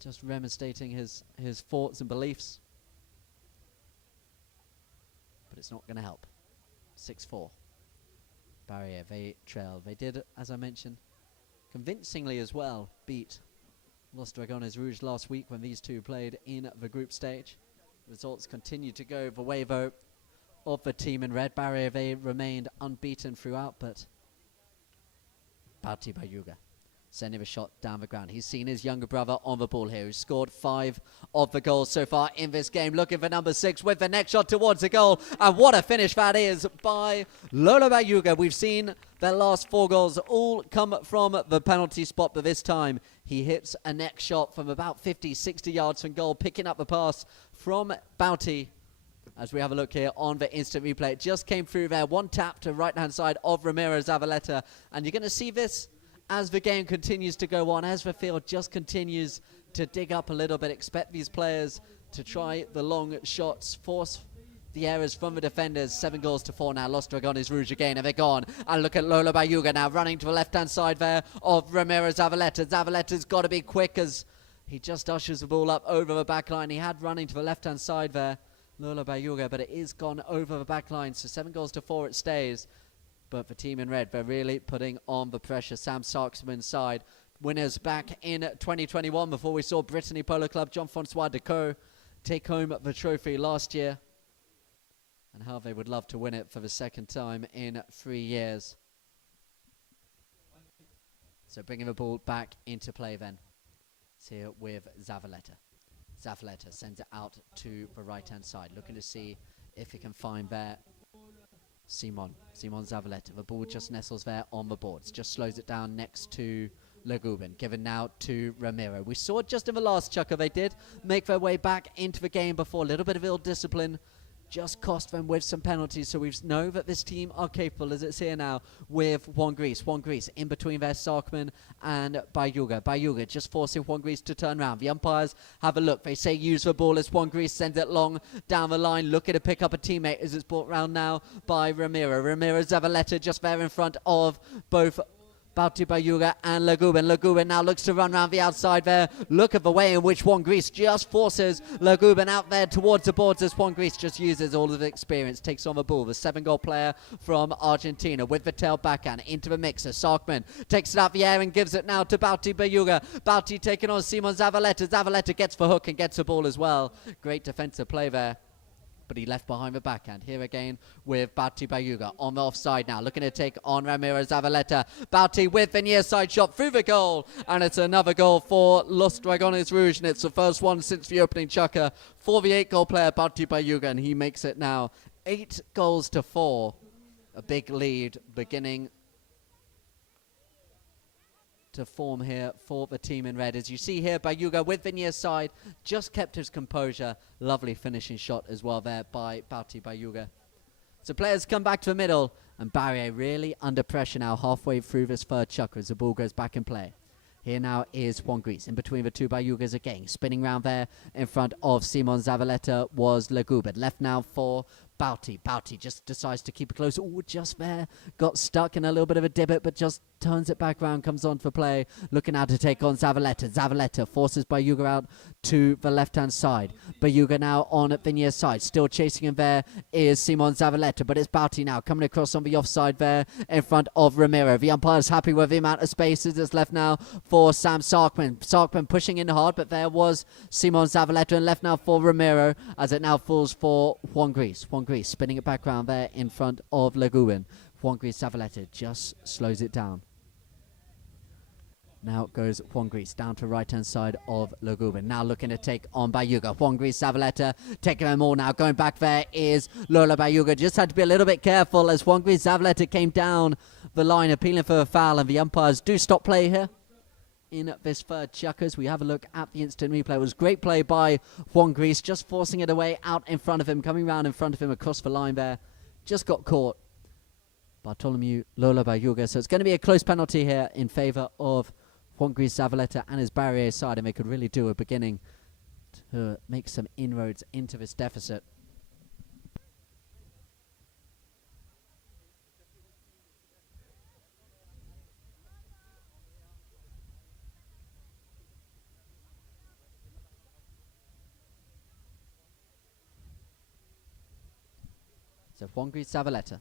just remonstrating his thoughts and beliefs. But it's not going to help. 6-4. Barrier, they trail. They did, as I mentioned, convincingly as well, beat Los Dragones Rouge last week when these two played in the group stage. Results continue to go the way, though, of the team in red. Barrier, they remained unbeaten throughout, but Bauti Bayuga. Sending a shot down the ground. He's seen his younger brother on the ball here, who's scored 5 of the goals so far in this game. Looking for number 6 with the next shot towards the goal. And what a finish that is by Lola Bayuga. We've seen their last 4 goals all come from the penalty spot, but this time he hits a next shot from about 50, 60 yards from goal, picking up the pass from Bauti. As we have a look here on the instant replay, it just came through there. One tap to right-hand side of Ramiro Zavaleta. And you're going to see this as the game continues to go on, as the field just continues to dig up a little bit. Expect these players to try the long shots, force the errors from the defenders. 7 goals to 4 now. Los Dragones Rouge again, and they're gone. And look at Lola Bayuga now running to the left-hand side there of Ramiro Zavaleta. Zavaleta's got to be quick as he just ushers the ball up over the back line. He had running to the left-hand side there, Lola Bayuga, but it is gone over the back line. So 7 goals to 4 it stays. But the team in red, they're really putting on the pressure. Sam Sarksman side. Winners back in 2021 before we saw Brittany Polo Club, Jean-Francois Decaux, take home the trophy last year. And how they would love to win it for the second time in 3 years. So bringing the ball back into play then. It's here with Zavaleta. Zavaleta sends it out to the right-hand side, looking to see if he can find there Simon Zavaleta. The ball just nestles there on the boards, just slows it down next to Legubin, given now to Ramiro. We saw just in the last chucker they did make their way back into the game before. A little bit of ill discipline just cost them with some penalties, so we know that this team are capable, as it's here now with Juan Gris in between their Sarkman and Bayuga just forcing Juan Gris to turn around. The umpires have a look. They say use the ball as Juan Gris sends it long down the line, looking to pick up a teammate as it's brought round now by Ramiro Zavaleta just there in front of both Bauti Bayuga and Legubin now looks to run around the outside there. Look at the way in which Juan Gris just forces Legubin out there towards the boards as Juan Gris just uses all of the experience, takes on the ball. The 7-goal player from Argentina with the tail backhand into the mixer. Sarkman takes it out the air and gives it now to Bauti Bayuga. Bauti taking on Simon Zavaleta. Zavaleta gets the hook and gets the ball as well. Great defensive play there, but he left behind the backhand. Here again with Bauti Bayuga on the offside now, looking to take on Ramiro Zavaleta. Bauti with the near side shot through the goal, and it's another goal for Los Dragones Rouge, and it's the first one since the opening chucker for the 8-goal player Bauti Bayuga, and he makes it now 8 goals to 4. A big lead beginning to form here for the team in red. As you see here, Bayuga with the near side just kept his composure. Lovely finishing shot as well there by Bauti Bayuga. So players come back to the middle, and Barrier really under pressure now halfway through this third chucker as the ball goes back in play. Here now is Juan Gris in between the 2 Bayugas again, spinning round there in front of Simon Zavaleta was Legubin. Left now for Bauti. Bauti just decides to keep it close. Oh, just there. Got stuck in a little bit of a divot, but just turns it back round, comes on for play. Looking now to take on Zavaleta. Zavaleta forces Bayuga out to the left-hand side. Bayuga now on the near side. Still chasing him there is Simon Zavaleta, but it's Bauti now coming across on the offside there in front of Ramiro. The umpire's happy with the amount of spaces that's left now for Sam Sarkman. Sarkman pushing in hard, but there was Simon Zavaleta, and left now for Ramiro as it now falls for Juan Gris. Juan Gris spinning it back round there in front of Legubin. Juan Gris Zavaleta just slows it down. Now goes Juan Gris down to right-hand side of Legubin. Now looking to take on Bayuga. Juan Gris Zavaleta taking them all now. Going back there is Lola Bayuga. Just had to be a little bit careful as Juan Gris Zavaleta came down the line appealing for a foul, and the umpires do stop play here in this third chuckers. We have a look at the instant replay. It was great play by Juan Gris, just forcing it away out in front of him, coming round in front of him across the line there. Just got caught. Bartholomew Lola Bayuga. So it's going to be a close penalty here in favour of Juan Gris Zavaleta and his Barrier side, and they could really do a beginning to make some inroads into this deficit. So Juan Gris Zavaleta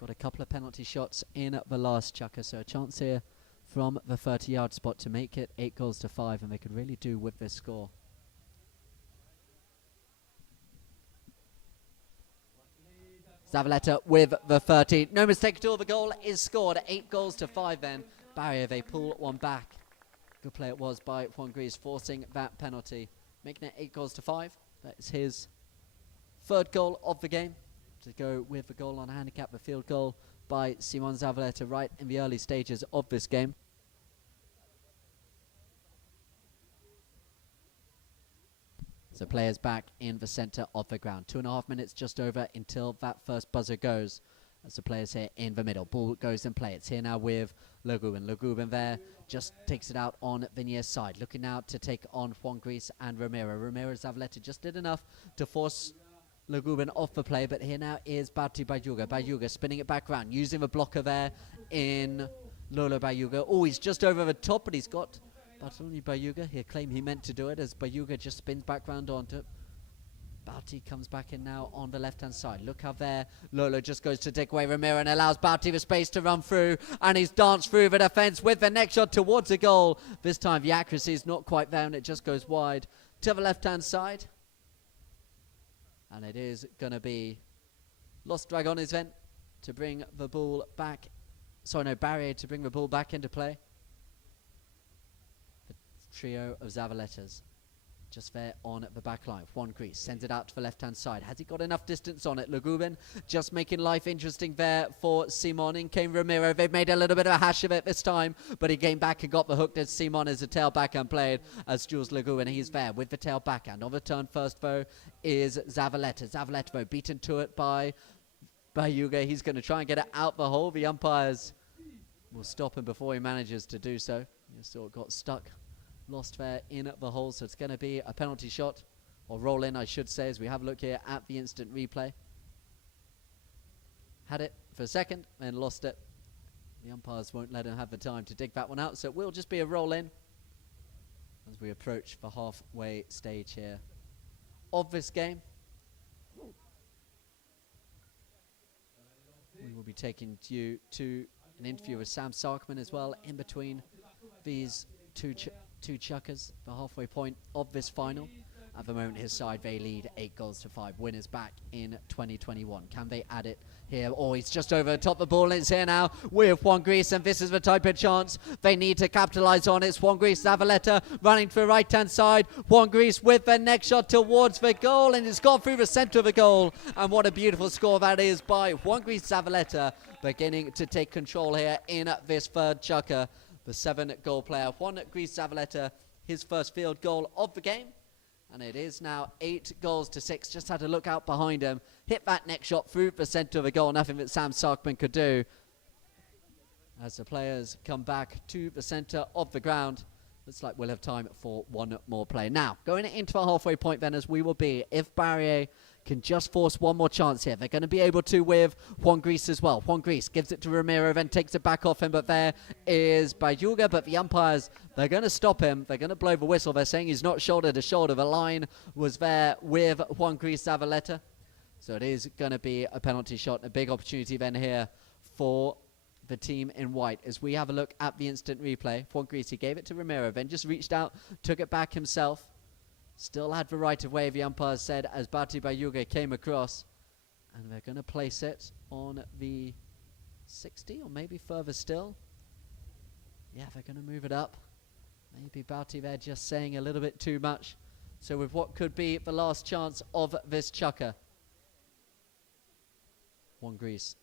got a couple of penalty shots in the last chucker, so a chance here from the 30-yard spot to make it 8 goals to 5, and they could really do with this score. Zavaleta with the 30. No mistake at all, the goal is scored. 8 goals to 5 then Barrier, they pull one back. Good play it was by Juan Gris, forcing that penalty, making it 8-5. That's his third goal of the game, to go with the goal on handicap, the field goal by Simon Zavaleta right in the early stages of this game. So players back in the centre of the ground. 2.5 minutes just over until that first buzzer goes. As the players here in the middle. Ball goes in play. It's here now with Le Goubin. Le Goubin there just takes it out on the near side. Looking now to take on Juan Gris and Romero. Romero Zavaleta just did enough to force Le Goubin off the play. But here now is Bati Bayuga. Bayuga spinning it back around. Using the blocker there in Lolo Bayuga. Oh, he's just over the top, but he's got Bartolomé Bayuga. He'll claim he meant to do it as Bayuga just spins back round onto it. Bauti comes back in now on the left-hand side. Look how there Lolo just goes to take away Romero and allows Bauti the space to run through. And he's danced through the defence with the next shot towards the goal. This time the accuracy is not quite there and it just goes wide to the left-hand side. And it is going to be Los Dragones then to bring the ball back. Sorry, no, Barrier to bring the ball back into play. The trio of Zavaletas. Just there on the back line. Juan Gris sends it out to the left-hand side. Has he got enough distance on it? Le Goubin just making life interesting there for Simon. In came Romero. They've made a little bit of a hash of it this time, but he came back and got the hook as Simon as a tail backhand played as Jules Le Goubin. He's there with the tail backhand. On the turn first, though, is Zavaleta. Zavaleta, though, beaten to it by Bayuga. He's going to try and get it out the hole. The umpires will stop him before he manages to do so. He still got stuck. Lost there in the hole, so it's going to be a penalty shot, or roll in I should say, as we have a look here at the instant replay. Had it for a second, then lost it. The umpires won't let him have the time to dig that one out, so it will just be a roll in as we approach the halfway stage here of this game. We will be taking you to an interview with Sam Sarkman as well in between these two chuckers, the halfway point of this final. At the moment, his side, they lead 8-5. Winners back in 2021. Can they add it here? Oh, he's just over the top of the ball. It's here now with Juan Gris, and this is the type of chance they need to capitalise on. It's Juan Gris, Zavaleta running to the right-hand side. Juan Gris with the next shot towards the goal, and it's gone through the centre of the goal. And what a beautiful score that is by Juan Gris Zavaleta, beginning to take control here in this third chucker. The 7-goal player, Juan Gris Zavaleta, his first field goal of the game. And it is now 8-6. Just had to look out behind him. Hit that next shot through the centre of the goal. Nothing that Sam Sarkman could do. As the players come back to the centre of the ground. Looks like we'll have time for one more play. Now, going into the halfway point then, as we will be, if Barrier can just force one more chance here. They're going to be able to with Juan Gris as well. Juan Gris gives it to Romero, then takes it back off him, but there is Bayuga, but the umpires, they're going to stop him. They're going to blow the whistle. They're saying he's not shoulder to shoulder. The line was there with Juan Gris Zavaleta. So it is going to be a penalty shot, a big opportunity then here for the team in white. As we have a look at the instant replay, Juan Gris, he gave it to Romero, then just reached out, took it back himself. Still had the right of way, the umpires said, as Bati Bayuga came across. And they're going to place it on the 60, or maybe further still. Yeah, they're going to move it up. Maybe Bati there just saying a little bit too much. So with what could be the last chance of this chucker. Juan Gris.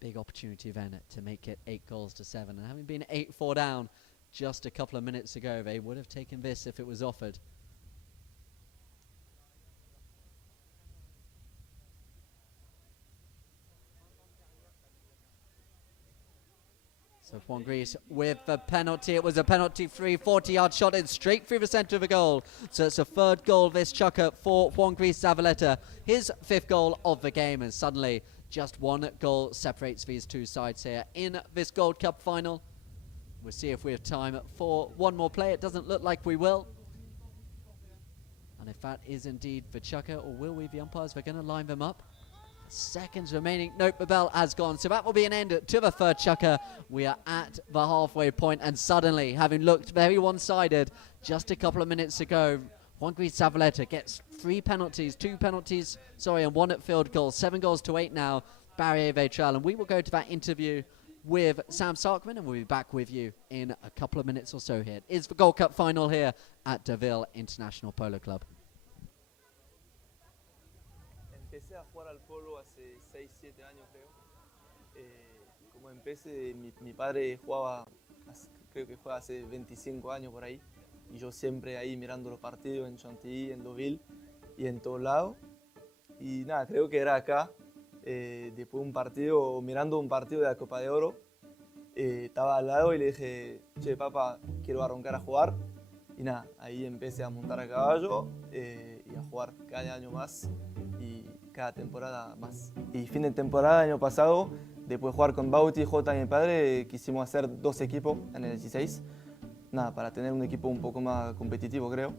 Big opportunity then to make it 8-7. And having been 8-4 down just a couple of minutes ago, they would have taken this if it was offered. So Juan Gris with the penalty. It was a penalty free 40-yard shot in straight through the centre of the goal. So it's a third goal this chucker for Juan Gris Zavaleta. His 5th goal of the game, and suddenly just 1 goal separates these two sides here in this Gold Cup final. We'll see if we have time for one more play. It doesn't look like we will. And if that is indeed the chucker, or will we, the umpires, we're going to line them up. Seconds remaining. Nope, the bell has gone. So that will be an end to the third chucker. We are at the halfway point, and suddenly, having looked very one-sided just a couple of minutes ago, Juan Gris Zavaleta gets 2 penalties, and 1 at field goal. 7-8 now. Barrier Vetral, and we will go to that interview with Sam Sarkman, and we'll be back with you in a couple of minutes or so here. It's the Gold Cup final here at Deauville International Polo Club. Empecé a jugar al polo hace 6, 7 años creo. Como empecé, mi padre jugaba, creo que fue hace 25 años por ahí, y yo siempre ahí mirando los partidos en Chantilly, en Deauville y en todos lados. Y nada, creo que era acá, después de un partido, mirando un partido de la Copa de Oro, estaba al lado y le dije, che papá, quiero arrancar a jugar. Y nada, ahí empecé a montar a caballo y a jugar cada año más y cada temporada más. Y fin de temporada, año pasado, después de jugar con Bauti, Jota y mi padre, quisimos hacer 2 equipos en el 16. Nada, para tener un equipo un poco más competitivo, creo.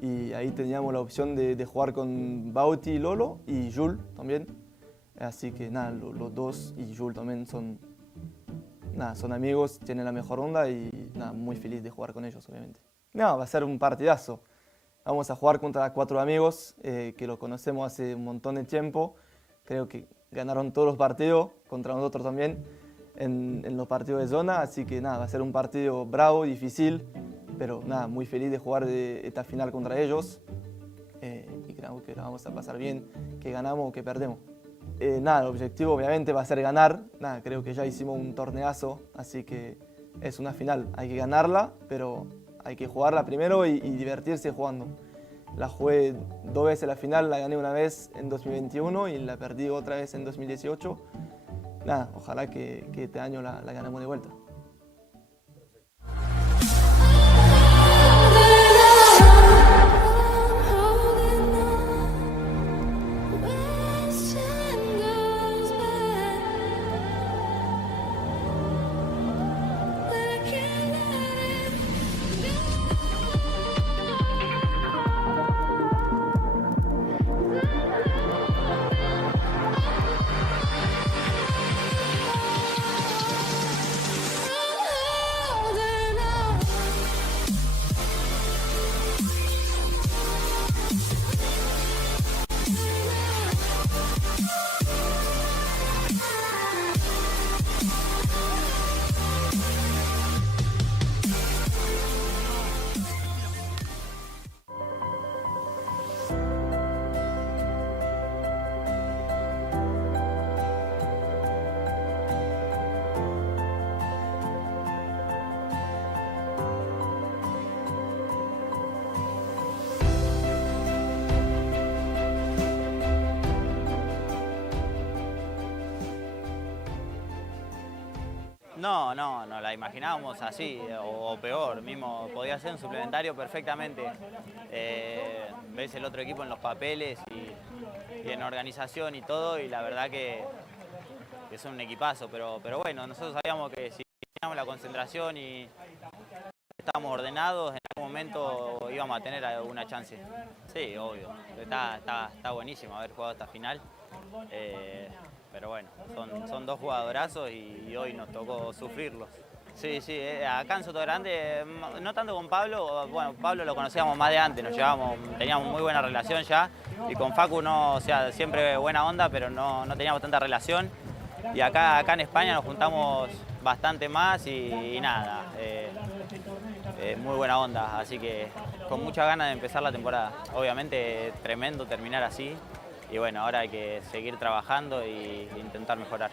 Y ahí teníamos la opción de jugar con Bauti, Lolo y Jules también. Así que nada, los dos y Jules también son amigos, tienen la mejor onda y nada, muy feliz de jugar con ellos, obviamente. No, va a ser un partidazo. Vamos a jugar contra 4 amigos que los conocemos hace un montón de tiempo. Creo que ganaron todos los partidos, contra nosotros también, en los partidos de zona. Así que nada, va a ser un partido bravo, difícil, pero nada, muy feliz de jugar esta final contra ellos. Y creo que la vamos a pasar bien, que ganamos o que perdemos. Nada, el objetivo obviamente va a ser ganar. Nada, creo que ya hicimos un torneazo, así que es una final. Hay que ganarla, pero hay que jugarla primero y divertirse jugando. La jugué 2 veces la final, la gané una vez en 2021 y la perdí otra vez en 2018. Nada, ojalá que este año la ganemos de vuelta. No, nos la imaginábamos así o peor, mismo podía ser un suplementario perfectamente. Ves el otro equipo en los papeles y en organización y todo, y la verdad que son un equipazo, pero bueno, nosotros sabíamos que si teníamos la concentración y estábamos ordenados, en algún momento íbamos a tener alguna chance. Sí, obvio, está buenísimo haber jugado esta final. Pero bueno, son 2 jugadorazos y hoy nos tocó sufrirlos. Sí, acá en Sotogrande, no tanto con Pablo, bueno, Pablo lo conocíamos más de antes, teníamos muy buena relación ya, y con Facu no, o sea, siempre buena onda, pero no teníamos tanta relación. Y acá en España nos juntamos bastante más y nada, muy buena onda, así que con muchas ganas de empezar la temporada. Obviamente tremendo terminar así. Y bueno, ahora hay que seguir trabajando e intentar mejorar.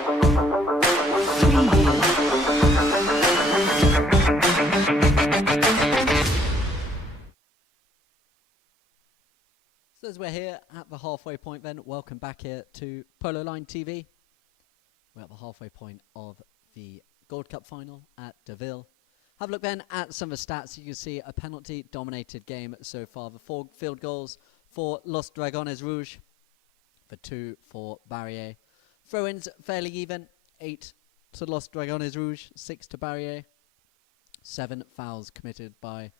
So as we're here at the halfway point then, welcome back here to Polo Line TV. We're at the halfway point of the Gold Cup final at Deauville. Have a look then at some of the stats. You can see a penalty-dominated game so far. The 4 field goals for Los Dragones Rouges, the 2 for Barrier. Throw-ins fairly even, 8 to Los Dragones Rouges, 6 to Barrier. 7 fouls committed by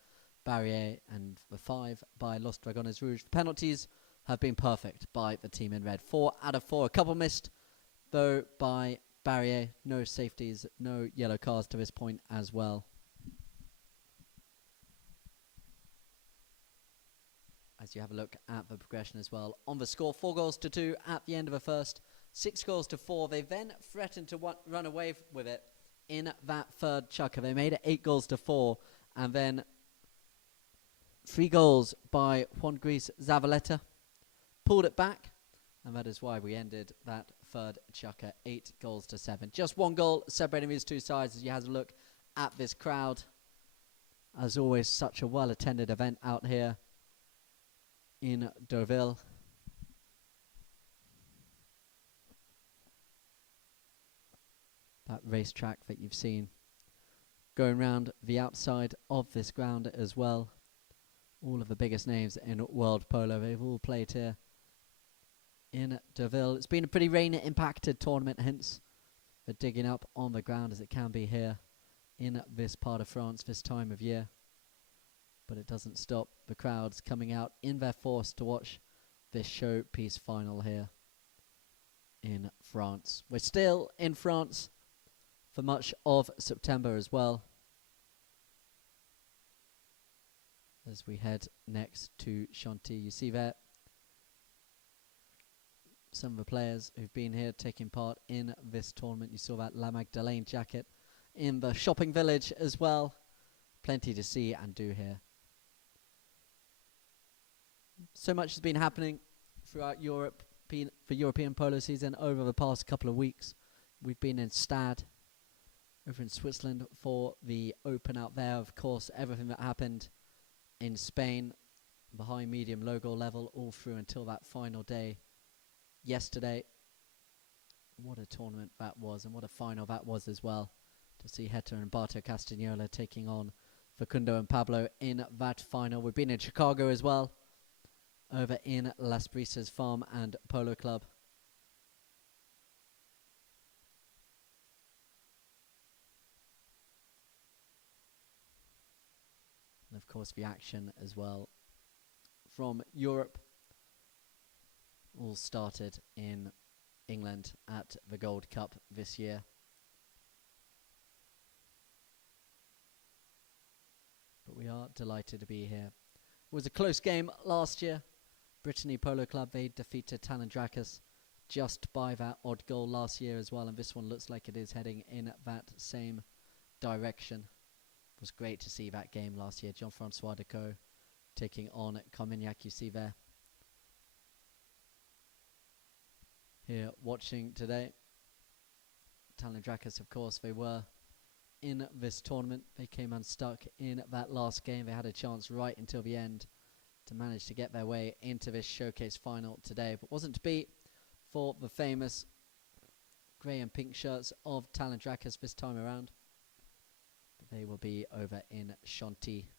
Barrier and the 5 by Los Dragones Rouges. The penalties have been perfect by the team in red. 4 out of 4. A couple missed, though, by Barrier. No safeties, no yellow cards to this point as well. As you have a look at the progression as well. On the score, 4 goals to 2 at the end of the first. 6 goals to 4. They then threatened to run away with it in that third chukker. They made it 8 goals to 4. And then 3 goals by Juan Gris Zavaleta. Pulled it back. And that is why we ended that third chukker 8 goals to 7. Just 1 goal separating these two sides as you have a look at this crowd. As always, such a well-attended event out here in Deauville. That racetrack that you've seen going round the outside of this ground as well. All of the biggest names in world polo, they've all played here in Deauville. It's been a pretty rain-impacted tournament, hence the digging up on the ground as it can be here in this part of France this time of year. But it doesn't stop the crowds coming out in their force to watch this showpiece final here in France. We're still in France for much of September as well, as we head next to Chantilly. You see there some of the players who've been here taking part in this tournament. You saw that La Magdalene jacket in the shopping village as well. Plenty to see and do here. So much has been happening throughout Europe for European polo season over the past couple of weeks. We've been in Stade over in Switzerland for the Open out there. Of course, everything that happened in Spain, the high, medium, logo level, all through until that final day yesterday. What a tournament that was, and what a final that was as well, to see Hector and Barto Castagnola taking on Facundo and Pablo in that final. We've been in Chicago as well, over in Las Brisas Farm and Polo Club. And of course the action as well from Europe all started in England at the Gold Cup this year. But we are delighted to be here. It was a close game last year. Brittany Polo Club, they defeated Talandrakis just by that odd goal last year as well, and this one looks like it is heading in that same direction. It was great to see that game last year. Jean-Francois Decaux taking on Carmignac, you see there. Here watching today. Talandrakis, of course, they were in this tournament. They came unstuck in that last game. They had a chance right until the end to manage to get their way into this showcase final today, but wasn't to be for the famous grey and pink shirts of Talandrakis this time around. But they will be over in Chantilly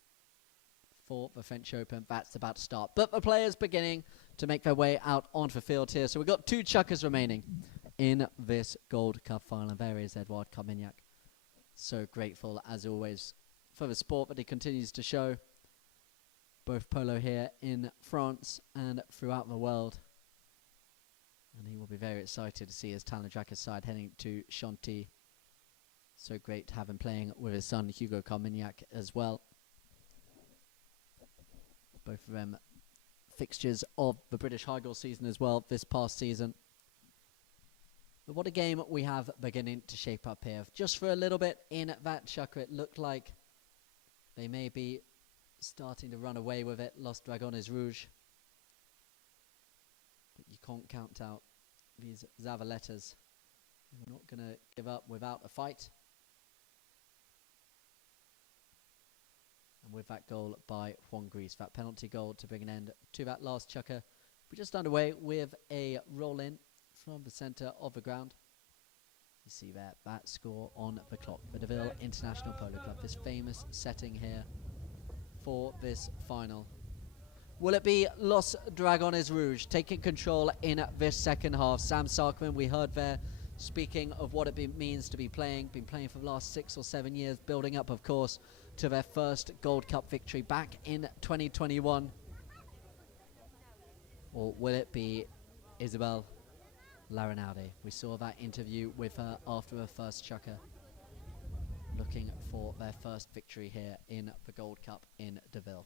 for the French Open. That's about to start. But the players beginning to make their way out onto the field here. So we've got 2 chukkers remaining in this Gold Cup final. There is Edouard Carmignac. So grateful, as always, for the sport that he continues to show, both polo here in France and throughout the world. And he will be very excited to see his Talandrakis side heading to Chantilly. So great to have him playing with his son Hugo Carmignac as well. Both of them fixtures of the British Highball season as well this past season. But what a game we have beginning to shape up here. Just for a little bit in that chukker, it looked like they may be starting to run away with it. Los Dragones Rouges. But you can't count out these Zavaletas We're not going to give up without a fight. And with that goal by Juan Gris, that penalty goal to bring an end to that last chukker. We're just underway with a roll-in from the centre of the ground. You see there, that score on the clock. The Deauville International Polo Club, this famous setting here for this final. Will it be Los Dragones Rouge taking control in this second half? Sam Sarkman, we heard there, speaking of what it means to be playing. Been playing for the last 6 or 7 years, building up, of course, to their first Gold Cup victory back in 2021. Or will it be Isabel Larinaldi? We saw that interview with her after her first chukker, looking for their first victory here in the Gold Cup in Deauville.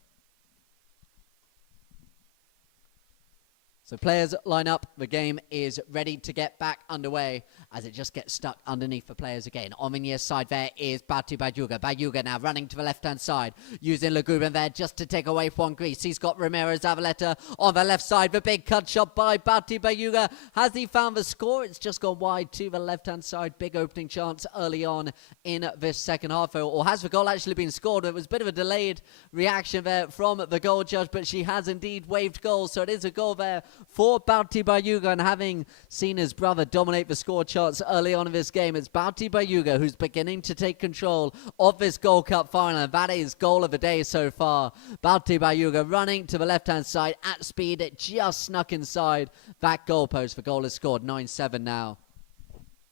So players line up, the game is ready to get back underway as it just gets stuck underneath the players again. On the near side there is Batu Bayuga. Bayuga now running to the left-hand side, using Laguben there just to take away Juan Gris. He's got Ramiro Zavaleta on the left side. The big cut shot by Batu Bayuga. Has he found the score? It's just gone wide to the left-hand side. Big opening chance early on in this second half. Or has the goal actually been scored? It was a bit of a delayed reaction there from the goal judge, but she has indeed waved goal. So it is a goal there for Batu Bayuga, and having seen his brother dominate the score charts early on in this game, it's Batu Bayuga who's beginning to take control of this Gold Cup final, and that is goal of the day so far. Batu Bayuga running to the left-hand side at speed. It just snuck inside that goalpost. The goal is scored, 9-7 now.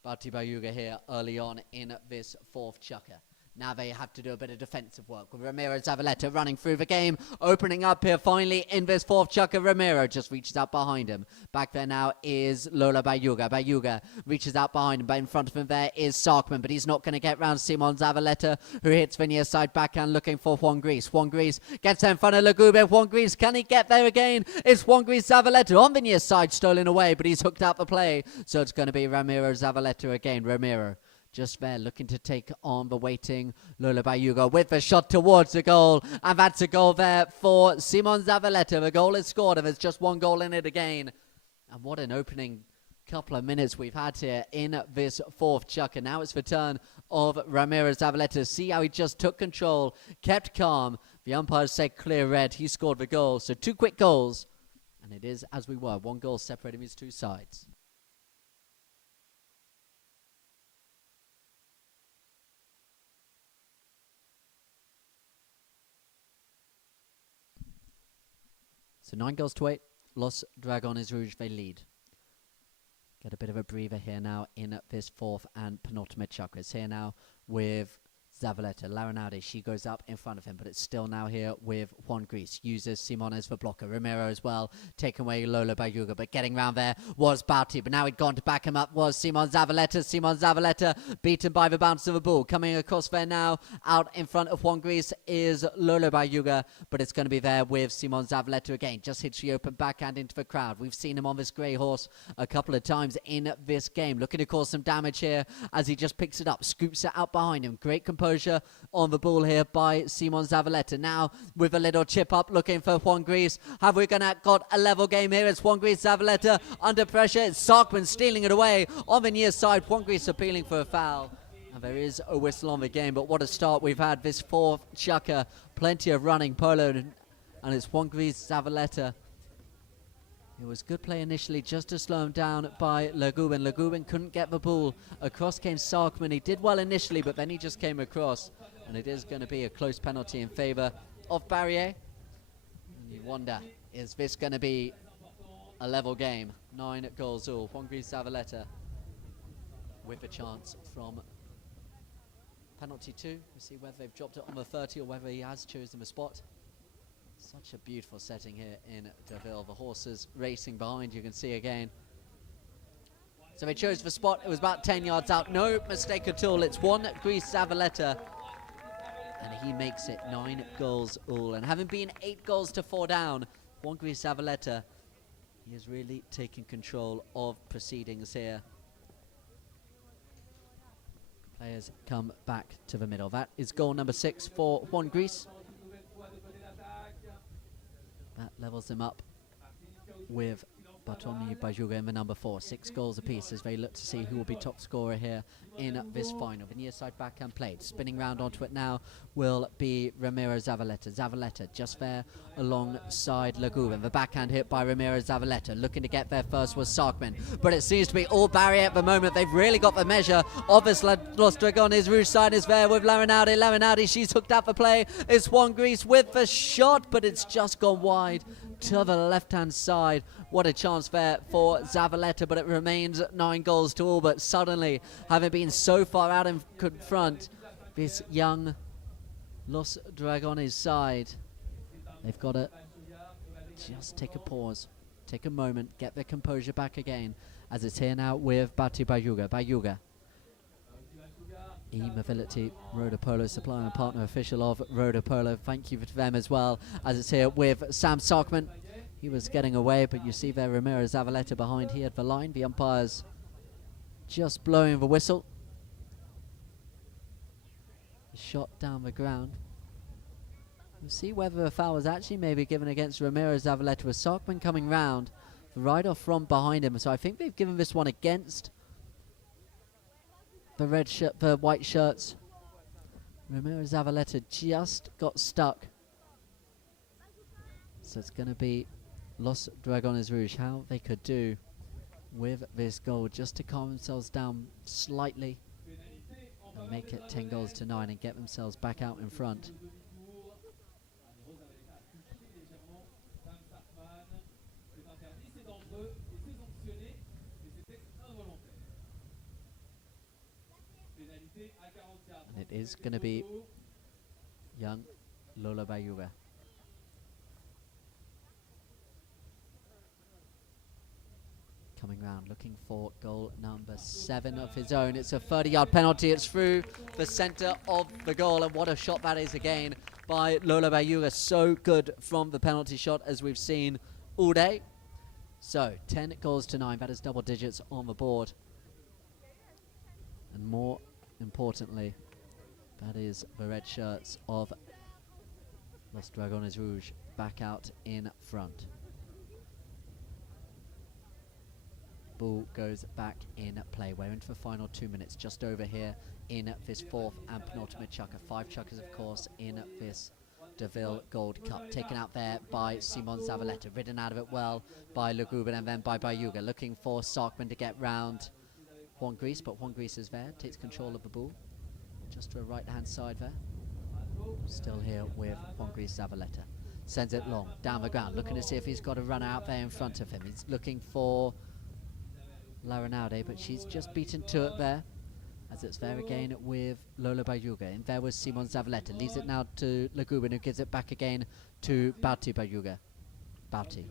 Batu Bayuga here early on in this fourth chukker. Now they have to do a bit of defensive work with Ramiro Zavaleta running through the game, opening up here finally in this fourth chukker. Ramiro just reaches out behind him. Back there now is Lola Bayuga. Bayuga reaches out behind him, but in front of him there is Sarkman, but he's not going to get round Simon Zavaleta, who hits the near side backhand looking for Juan Gris. Juan Gris gets in front of Lagube. Juan Gris, can he get there again? It's Juan Gris Zavaleta on the near side, stolen away, but he's hooked out the play. So it's going to be Ramiro Zavaleta again. Ramiro just there, looking to take on the waiting Lola Bayuga with the shot towards the goal. And that's a goal there for Simon Zavaleta. The goal is scored, and there's just one goal in it again. And what an opening couple of minutes we've had here in this fourth chukker. Now it's the turn of Ramiro Zavaleta. See how he just took control, kept calm. The umpires said clear red. He scored the goal. So 2 quick goals. And it is as we were. 1 goal separating these two sides. So 9-8, Los Dragones Rouge, they lead. Get a bit of a breather here now in this fourth and penultimate chukker. It's here now with Zavaleta. Larinaldi, she goes up in front of him, but it's still now here with Juan Gris. Uses Simones for blocker. Ramiro as well, taking away Lola Bayuga, but getting round there was Batu. But now he'd gone to back him up was Simon Zavaleta. Simon Zavaleta beaten by the bounce of a ball. Coming across there now, out in front of Juan Gris is Lola Bayuga, but it's going to be there with Simon Zavaleta again. Just hits the open backhand into the crowd. We've seen him on this grey horse a couple of times in this game. Looking to cause some damage here as he just picks it up, scoops it out behind him. Great composure on the ball here by Simon Zavaleta. Now with a little chip up, looking for Juan Gris. Have we got a level game here? It's Juan Gris Zavaleta under pressure. It's Sarkman stealing it away on the near side. Juan Gris appealing for a foul. And there is a whistle on the game, but what a start we've had this fourth chukker. Plenty of running polo, and it's Juan Gris Zavaleta. It was good play initially, just to slow him down by Laguben. Laguben couldn't get the ball. Across came Sarkman. He did well initially, but then he just came across. And it is going to be a close penalty in favour of Barrier. And you wonder, is this going to be a level game? 9 goals all. Juan Gris Zavaleta with a chance from penalty 2. We'll see whether they've dropped it on the 30 or whether he has chosen the spot. Such a beautiful setting here in Deauville. The horses racing behind, you can see again. So they chose the spot. It was about 10 yards out. No mistake at all. It's Juan Gris Zavaleta. And he makes it 9 goals all. And having been 8 goals to 4 down, Juan Gris Zavaleta, he is really taking control of proceedings here. Players come back to the middle. That is goal number 6 for Juan Gris. That levels him up with Bartolomé Bajuga in the number 4. 6 goals apiece as they look to see who will be top scorer here in this final. The near side backhand played. Spinning round onto it now will be Ramiro Zavaleta. Zavaleta just there alongside Lagubin. The backhand hit by Ramiro Zavaleta. Looking to get there first was Sarkman. But it seems to be all barrier at the moment. They've really got the measure of this Los Dragones. Rouge side is there with Larinaldi. Larinaldi, she's hooked out for play. It's Juan Gris with the shot, but it's just gone wide to the left-hand side. What a chance there for Zavaleta, but it remains 9 goals to all. But suddenly, having been so far out in front, this young Los Dragones side, they've got to just take a pause, take a moment, get their composure back again, as it's here now with Batu Bajuga. Bajuga, E-Mobility, Roda Polo, supplier and partner official of Roda Polo. Thank you to them as well, as it's here with Sam Sarkman. He was getting away, but you see there Ramiro Zavaleta behind. He had the line. The umpires just blowing the whistle. The shot down the ground. We'll see whether a foul was actually maybe given against Ramiro Zavaleta with Sarkman coming round. The ride-off from behind him. So I think they've given this one against the the white shirts. Ramiro Zavaleta just got stuck. So it's going to be Los Dragones Rouge, how they could do with this goal just to calm themselves down slightly and make it 10 goals to 9 and get themselves back out in front. And it is going to be young Lola Bajuga. Coming round, looking for goal number 7 of his own. It's a 30-yard penalty. It's through the centre of the goal, and what a shot that is again by Lola Bajuga. So good from the penalty shot, as we've seen all day. So 10 goals to 9. That is double digits on the board, and more importantly, that is the red shirts of Los Dragones Rouge back out in front. Ball goes back in play. We're into the final 2 minutes, just over here in this 4th and penultimate chukker. 5 chukkers, of course, in this Deauville Gold Cup. Taken out there by Simon Zavaleta. Ridden out of it well by Lagubin and then by Bajuga. Looking for Sarkman to get round Juan Gris, but Juan Gris is there. Takes control of the ball. Just to a right-hand side there. Still here with Juan Gris Zavaleta. Sends it long, down the ground. Looking to see if he's got a runner out there in front of him. He's looking for Larinaldi, but she's just beaten to it there, as it's there again with Lola Bajuga. And there was Simon Zavaleta. Leaves it now to Lagubin, who gives it back again to Batu Bajuga. Batu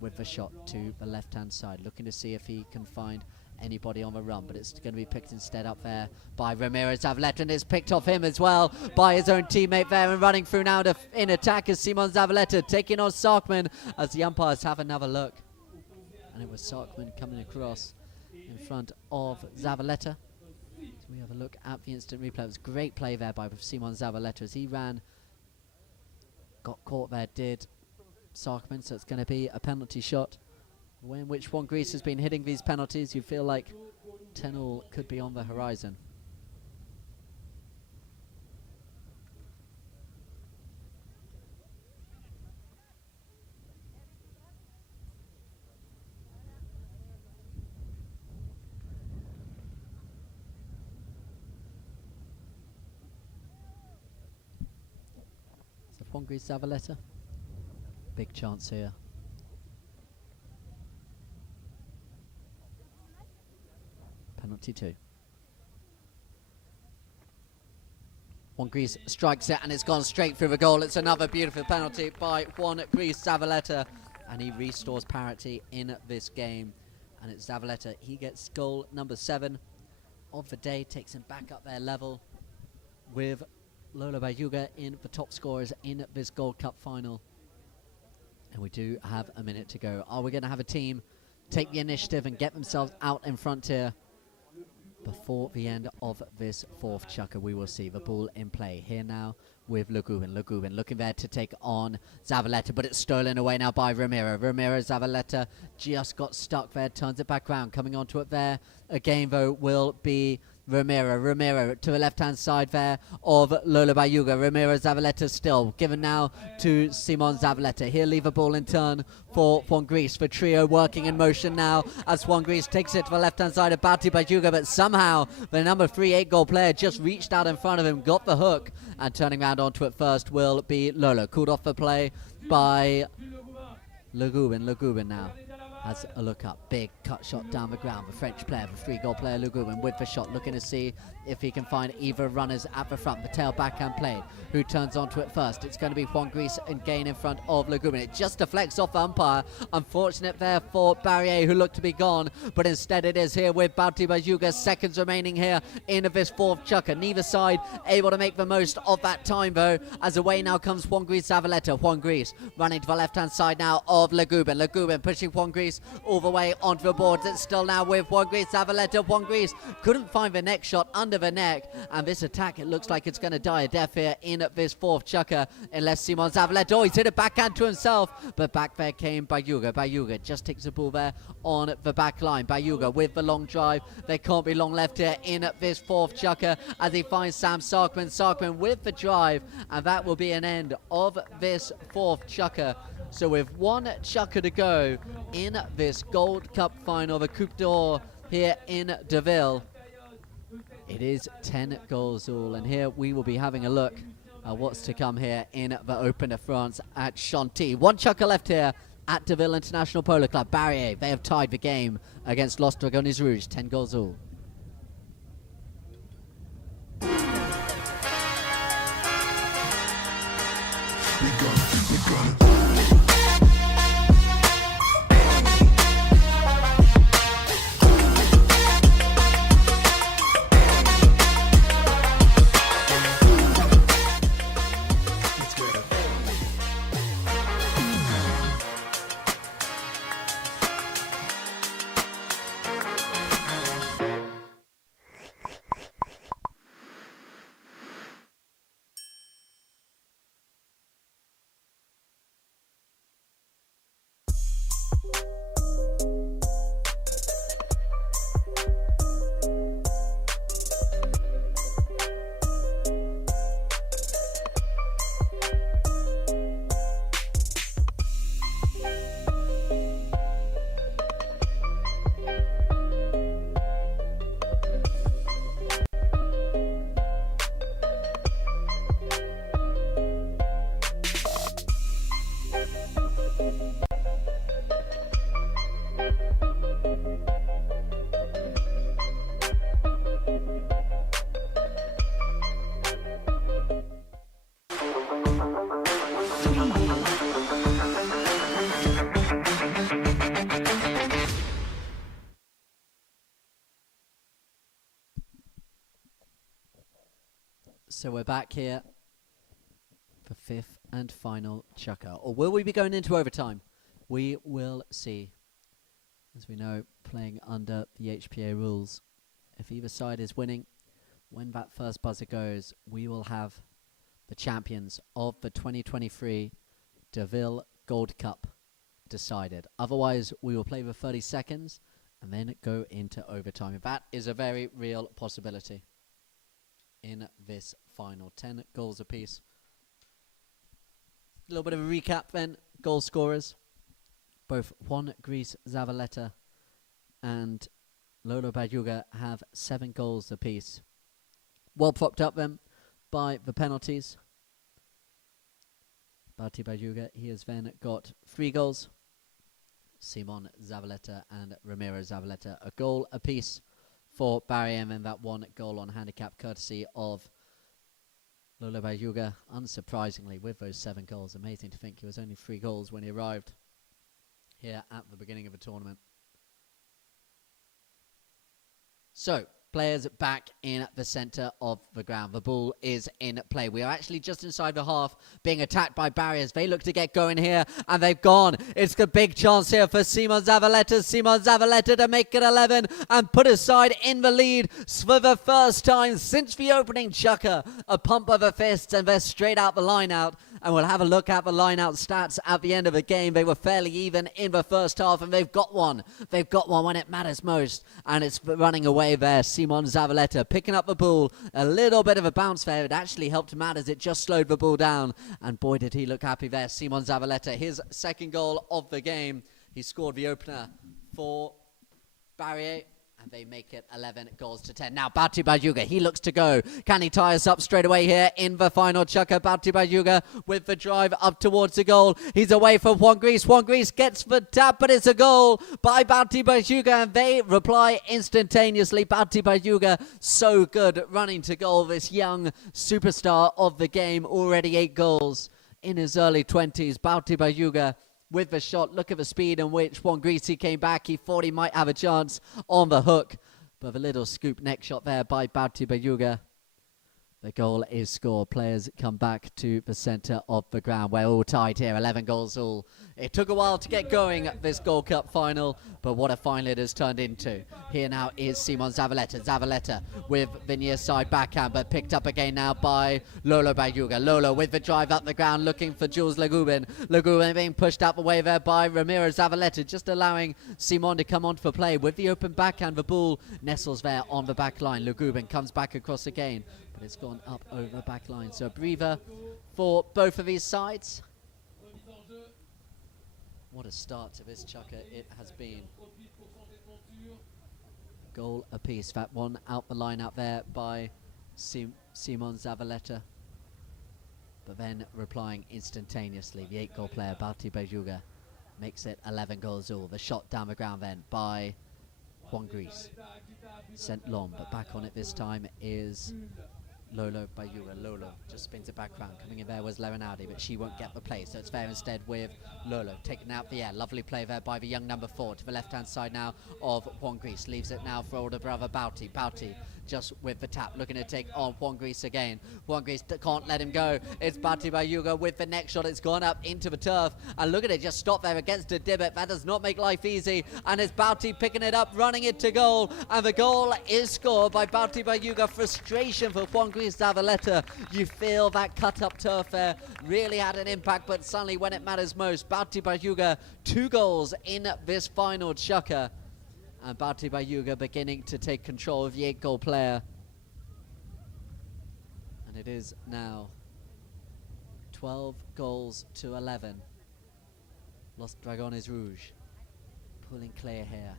with the shot to the left-hand side, looking to see if he can find anybody on the run, but it's going to be picked instead up there by Ramiro Zavaleta, and it's picked off him as well by his own teammate there, and running through now in attack is Simon Zavaleta, taking on Sarkman as the umpires have another look. And it was Sarkman coming across in front of Zavaleta. So we have a look at the instant replay. It was great play there by Simon Zavaleta as he ran, got caught there, did Sarkman, so it's going to be a penalty shot. The way in which Juan Gris has been hitting these penalties, you feel like 10-all could be on the horizon. So Juan Gris Zavaleta, big chance here. Penalty 2. Juan Gris strikes it and it's gone straight through the goal. It's another beautiful penalty by Juan Gris Zavaleta, and he restores parity in this game. And it's Zavaleta, he gets goal number 7 of the day, takes him back up their level with Lola Bajuga in the top scorers in this Gold Cup final. And we do have a minute to go. Are we going to have a team take the initiative and get themselves out in front here? before the end of this fourth chukker, we will see the ball in play here now with Le Goubin. Le Goubin looking there to take on Zavaleta, but it's stolen away now by Ramiro. Zavaleta just got stuck there, turns it back around. Coming onto it there again, though, will be Ramiro to the left-hand side there of Lola Bayuga. Ramiro Zavaleta still given now to Simon Zavaleta. He'll leave a ball in turn for Juan Gris. The trio working in motion now as Juan Gris takes it to the left-hand side of Bati Bayuga, but somehow the number 3 8-goal player just reached out in front of him, got the hook, and turning around onto it first will be Lolo. Called off the play by Le Goubin. Le Goubin now has a look up. Big cut shot down the ground. The French player, the 3-goal player, Le Goubin, with the shot, looking to see if he can find either runners at the front. The tail backhand played. Who turns onto it first? It's going to be Juan Gris and gain in front of Le Goubin. It just deflects off the umpire. Unfortunate there for Barrier, who looked to be gone, but instead it is here with Bauti Bajuga. Seconds remaining here in this fourth chukker. Neither side able to make the most of that time, though, as away now comes Juan Gris Zavaleta. Juan Gris running to the left-hand side now of Le Goubin. Le Goubin pushing Juan Gris all the way onto the boards. It's still now with Juan Gris Zavaleta. Juan Gris couldn't find the next shot under the neck, and this attack, it looks like it's going to die a death here in this fourth chukker, unless Simon Zavaleta, oh, he's hit a backhand to himself, but back there came Bayuga. Bayuga just takes the ball there on the back line. Bayuga with the long drive. There can't be long left here in this fourth chukker as he finds Sam Sarkman. Sarkman with the drive, and that will be an end of this fourth chukker. So with one chukker to go in this Gold Cup final, the Coupe d'Or here in Deauville, it is 10 goals all, and here we will be having a look at what's to come here in the Open de France at Chantilly. One chukker left here at Deauville International Polo Club. Barrier, they have tied the game against Los Dragones Rouge, 10 goals all. So we're back here for fifth and final chukker. Or will we be going into overtime? We will see. As we know, playing under the HPA rules, if either side is winning, when that first buzzer goes, we will have the champions of the 2023 Deauville Gold Cup decided. Otherwise, we will play for 30 seconds and then go into overtime. That is a very real possibility in this final. 10 goals apiece. A little bit of a recap then. Goal scorers. Both Juan Gris Zavaleta and Lolo Bayuga have 7 goals apiece. Well propped up then by the penalties. Bati Bayuga, he has then got 3 goals. Simon Zavaleta and Ramiro Zavaleta, a goal apiece for Barry, and then that 1 goal on handicap courtesy of Lolo Bayuga. Unsurprisingly, with those 7 goals, amazing to think he was only 3 goals when he arrived here at the beginning of the tournament. So, Players back in the center of the ground. The ball is in play. We are actually just inside the half, being attacked by barriers. They look to get going here, and they've gone. It's a big chance here for Simon Zavaleta. Simon Zavaleta to make it 11 and put his side in the lead for the first time since the opening chukker. A pump of the fists, and they're straight out the line out. And we'll have a look at the line-out stats at the end of the game. They were fairly even in the first half, and they've got one. They've got one when it matters most, and it's running away there. Simon Zavaleta picking up the ball. A little bit of a bounce there. It actually helped him out as it just slowed the ball down, and boy, did he look happy there. Simon Zavaleta, his second goal of the game. He scored the opener for Barrier. And they make it 11 goals to 10. Now, Bauti Bajuga, he looks to go. Can he tie us up straight away here in the final chukker? Bauti Bajuga with the drive up towards the goal. He's away from Juan Gris. Juan Gris gets the tap, but it's a goal by Bauti Bajuga, and they reply instantaneously. Bauti Bajuga, so good running to goal. This young superstar of the game, already 8 goals in his early 20s. Bauti Bajuga with the shot. Look at the speed in which Juan Grisi came back. He thought he might have a chance on the hook, but the little scoop neck shot there by Bauti Bajuga. The goal is scored. Players come back to the centre of the ground. We're all tied here, 11 goals all. It took a while to get going, this Gold Cup final, but what a final it has turned into. Here now is Simon Zavaleta. Zavaleta with the near side backhand, but picked up again now by Lolo Bajuga. Lolo with the drive up the ground, looking for Jules Legubin. Legubin being pushed out the way there by Ramiro Zavaleta, just allowing Simon to come on for play. With the open backhand, the ball nestles there on the back line. Legubin comes back across again, but it's gone up over the back line. So a breather for both of these sides. What a start to this chukker it has been. Goal apiece. That one out the line out there by Simon Zavaleta. But then replying instantaneously, the 8-goal player, Bauti Bajuga, makes it 11 goals all. The shot down the ground then by Juan Gris. Sent long, but back on it this time is Lolo Bajuga. Lolo just spins it back round. Coming in there was Leonardi, but she won't get the play, so it's there instead with Lolo taken out the air. Lovely play there by the young number 4 to the left-hand side now of Juan Gris. Leaves it now for older brother Bauti. Bauti just with the tap, looking to take on Juan Gris again. Juan Gris can't let him go. It's Bauti Bajuga with the next shot. It's gone up into the turf, and look at it, just stop there against a divot. That does not make life easy, and it's Bauti picking it up, running it to goal, and the goal is scored by Bauti Bajuga. Frustration for Juan Gris Zavaleta. You feel that cut-up turf there really had an impact, but suddenly when it matters most, Bauti Bajuga, 2 goals in this final chukker. And Bauti Bajuga beginning to take control of the 8-goal player. And it is now 12 goals to 11. Los Dragones Rouge pulling clear here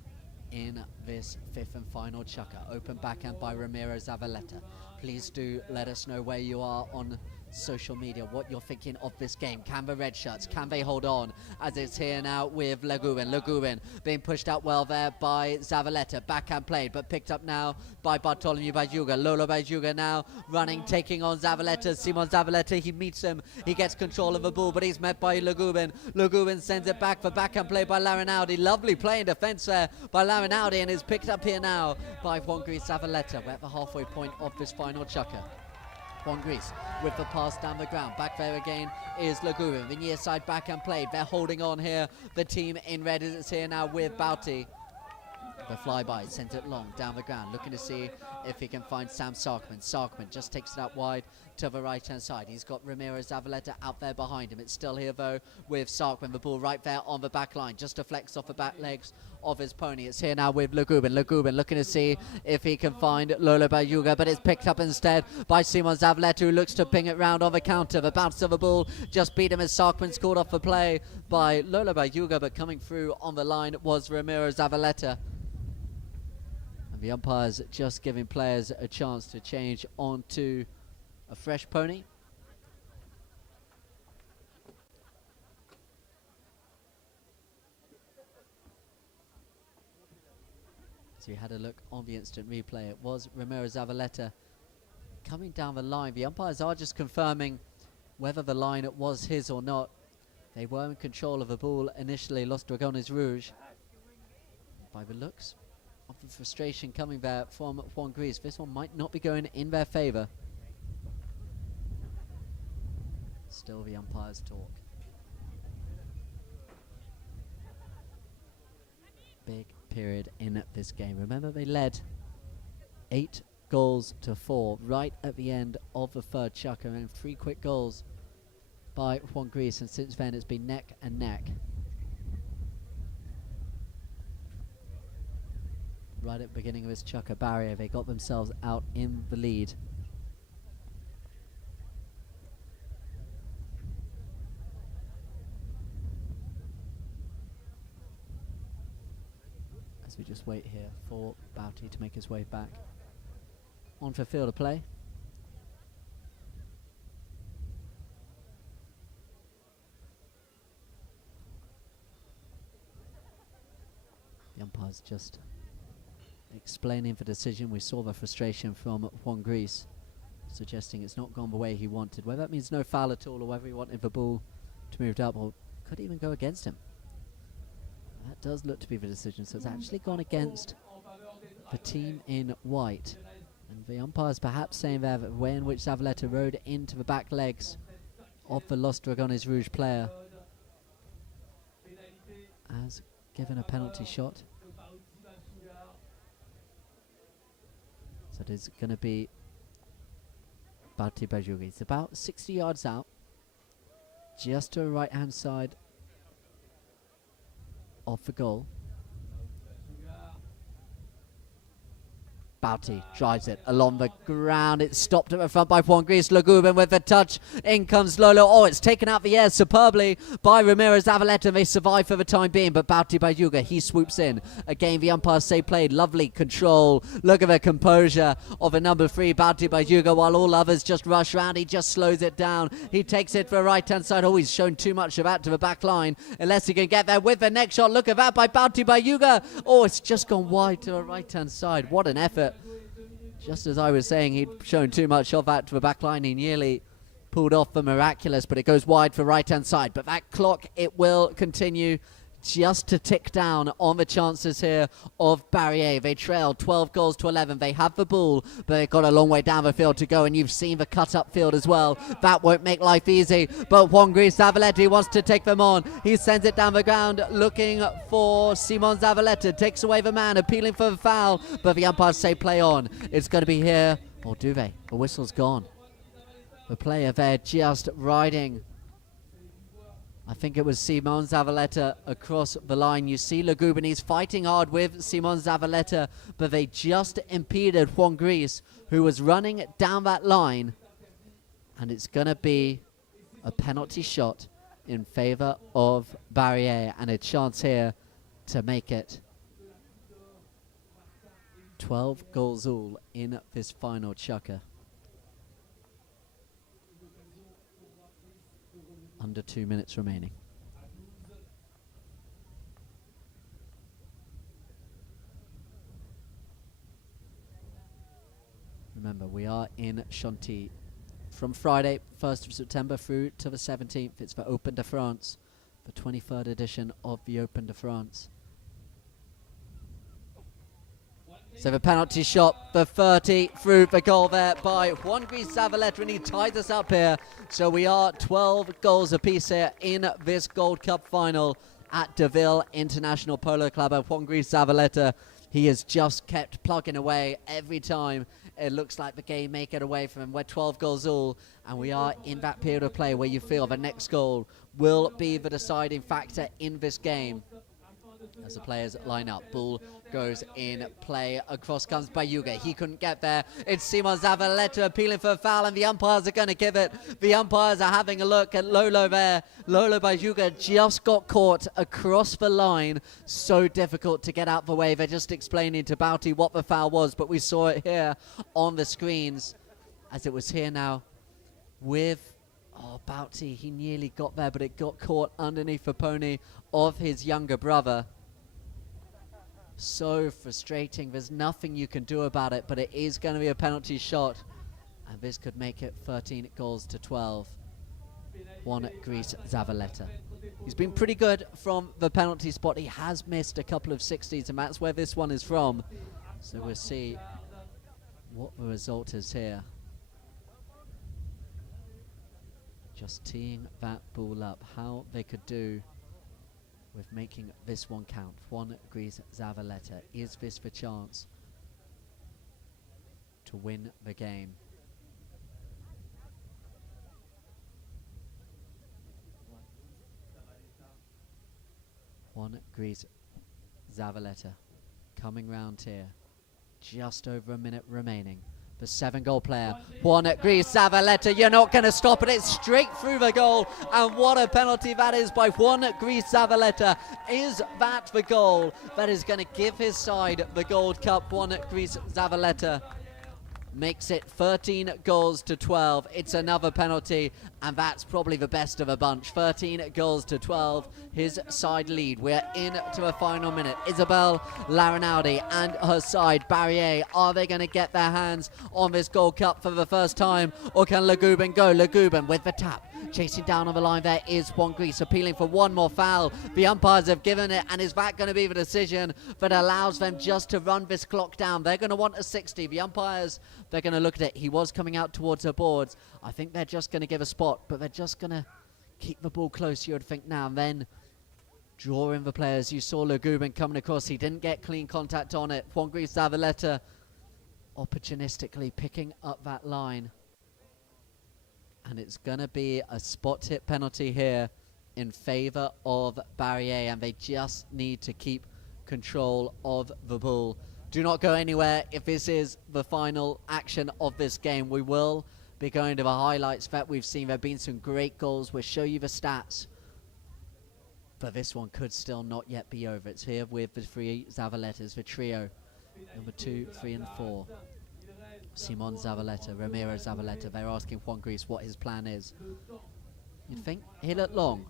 in this 5th and final chukker. Open backhand by Ramiro Zavaleta. Please do let us know where you are on social media, what you're thinking of this game. Can the red shirts, can they hold on as it's here now with Legubin? Legubin being pushed out well there by Zavaleta. Backhand played, but picked up now by Bartolomeu Bajuga. Lolo Bajuga now running, taking on Zavaleta. Simon Zavaleta, he meets him. He gets control of the ball, but he's met by Legubin. Legubin sends it back for backhand play by Larinaldi. Lovely play in defense there by Larinaldi, and is picked up here now by Juan Gris Zavaleta. We're at the halfway point of this final chukker. Juan Gris with the pass down the ground. Back there again is Legubin. The near side backhand played. They're holding on here. The team in red is here now with Bauti. The flyby sends it long down the ground, looking to see if he can find Sam Sarkman. Sarkman just takes it out wide to the right-hand side. He's got Ramiro Zavaleta out there behind him. It's still here, though, with Sarkman. The ball right there on the back line, just to flex off the back legs of his pony. It's here now with Legubin. Legubin looking to see if he can find Lolo Bajuga, but it's picked up instead by Simon Zavaleta, who looks to ping it round on the counter. The bounce of the ball just beat him as Sarkman scored off the play by Lolo Bajuga, but coming through on the line was Ramiro Zavaleta. And the umpires just giving players a chance to change onto a fresh pony. So you had a look on the instant replay. It was Ramiro Zavaleta coming down the line. The umpires are just confirming whether the line was his or not. They were in control of the ball initially, Los Dragones Rouge, by the looks. of the frustration coming there from Juan Gris. This one might not be going in their favour. Still the umpires talk. Big period in this game. Remember, they led 8-4 right at the end of the third chukker, and 3 quick goals by Juan Gris, and since then it's been neck and neck. Right at the beginning of this chukker barrier, they got themselves out in the lead. As we just wait here for Bouty to make his way back on for field of play. The umpire's just explaining the decision. We saw the frustration from Juan Gris, suggesting it's not gone the way he wanted. Whether that means no foul at all, or whether he wanted the ball to move up, or could even go against him. That does look to be the decision, so it's actually gone against the team in white. And the umpire's perhaps saying there that the way in which Zavaleta rode into the back legs of the Los Dragones Rouge player has given a penalty shot. So it is going to be Bouty Bajuri. It's about 60 yards out, just to the right-hand side of the goal. Bouty drives it along the ground. It's stopped at the front by Juan Gris. Lagubin with the touch. In comes Lolo. Oh, it's taken out the air superbly by Ramirez Zavaleta. They survive for the time being, but Bouty Bayuga, he swoops in. Again, the umpires say played. Lovely control. Look at the composure of a number 3, Bouty Bayuga, while all others just rush round. He just slows it down. He takes it for the right-hand side. Oh, he's shown too much of that to the back line, unless he can get there with the next shot. Look at that by Bouty Bayuga. Oh, it's just gone wide to the right-hand side. What an effort. Just as I was saying, he'd shown too much of that to the back line. He nearly pulled off the miraculous, but it goes wide for right-hand side. But that clock, it will continue just to tick down on the chances here of Barrier. They trail 12-11. They have the ball, but they've got a long way down the field to go, and you've seen the cut-up field as well. That won't make life easy, but Juan Gris Zavaleta wants to take them on. He sends it down the ground, looking for Simon Zavaleta. Takes away the man, appealing for the foul, but the umpires say play on. It's going to be here, or do they? The whistle's gone. The player there just riding, I think it was Simon Zavaleta, across the line. You see Lagubin, he's fighting hard with Simon Zavaleta, but they just impeded Juan Gris, who was running down that line. And it's going to be a penalty shot in favour of Barrier, and a chance here to make it 12 goals all in this final chukker. Under 2 minutes remaining. Remember, we are in Chantilly from Friday, 1st of September through to the 17th. It's the Open de France, the 23rd edition of the Open de France. So the penalty shot, the 30 through the goal there by Juan Gris Zavaleta, and he ties us up here. So we are 12 goals apiece here in this Gold Cup final at Deauville International Polo Club. And Juan Gris Zavaleta, he has just kept plugging away every time. It looks like the game may get away from him. We're 12 goals all, and we are in that period of play where you feel the next goal will be the deciding factor in this game. As the players line up, ball goes in play. Across comes Bayuga. He couldn't get there. It's Simon Zavaleta appealing for a foul, and the umpires are going to give it. The umpires are having a look at Lolo there. Lolo Bayuga just got caught across the line. So difficult to get out the way. They're just explaining to Bouty what the foul was, but we saw it here on the screens as it was here now with Bouty. He nearly got there, but it got caught underneath the pony of his younger brother. So frustrating. There's nothing you can do about it, but it is going to be a penalty shot, and this could make it 13-12. Juan Gris Zavaleta. He's been pretty good from the penalty spot. He has missed a couple of 60s, and that's where this one is from. So we'll see what the result is here. Just teeing that ball up, how they could do with making this one count. Juan Gris Zavaleta, is this the chance to win the game? Juan Gris Zavaleta coming round here. Just over a minute remaining. The 7-goal player, Juan Gris Zavaleta, you're not going to stop it. It's straight through the goal. And what a penalty that is by Juan Gris Zavaleta. Is that the goal that is going to give his side the Gold Cup? Juan Gris Zavaleta makes it 13 goals to 12. It's another penalty, and that's probably the best of a bunch. 13 goals to 12, his side lead. We're into the final minute. Isabel Larinaldi and her side, Barrier, are they going to get their hands on this Gold Cup for the first time, or can Le Goubin go? Le Goubin with the tap. Chasing down on the line there is Juan Gris, appealing for one more foul. The umpires have given it, and is that going to be the decision that allows them just to run this clock down? They're going to want a 60. The umpires, they're going to look at it. He was coming out towards her boards. I think they're just going to give a spot, but they're just going to keep the ball close, you would think now, and then draw in the players. You saw Le Goubin coming across. He didn't get clean contact on it. Juan Gris Zavaleta opportunistically picking up that line. And it's going to be a spot hit penalty here in favour of Barrier, and they just need to keep control of the ball. Do not go anywhere if this is the final action of this game. We will be going to the highlights that we've seen. There have been some great goals. We'll show you the stats. But this one could still not yet be over. It's here with the three Zavaletas, the trio, number 2, 3 and 4. Simon Zavaleta, Ramiro Zavaleta. They're asking Juan Gris what his plan is. You'd think he'll look long.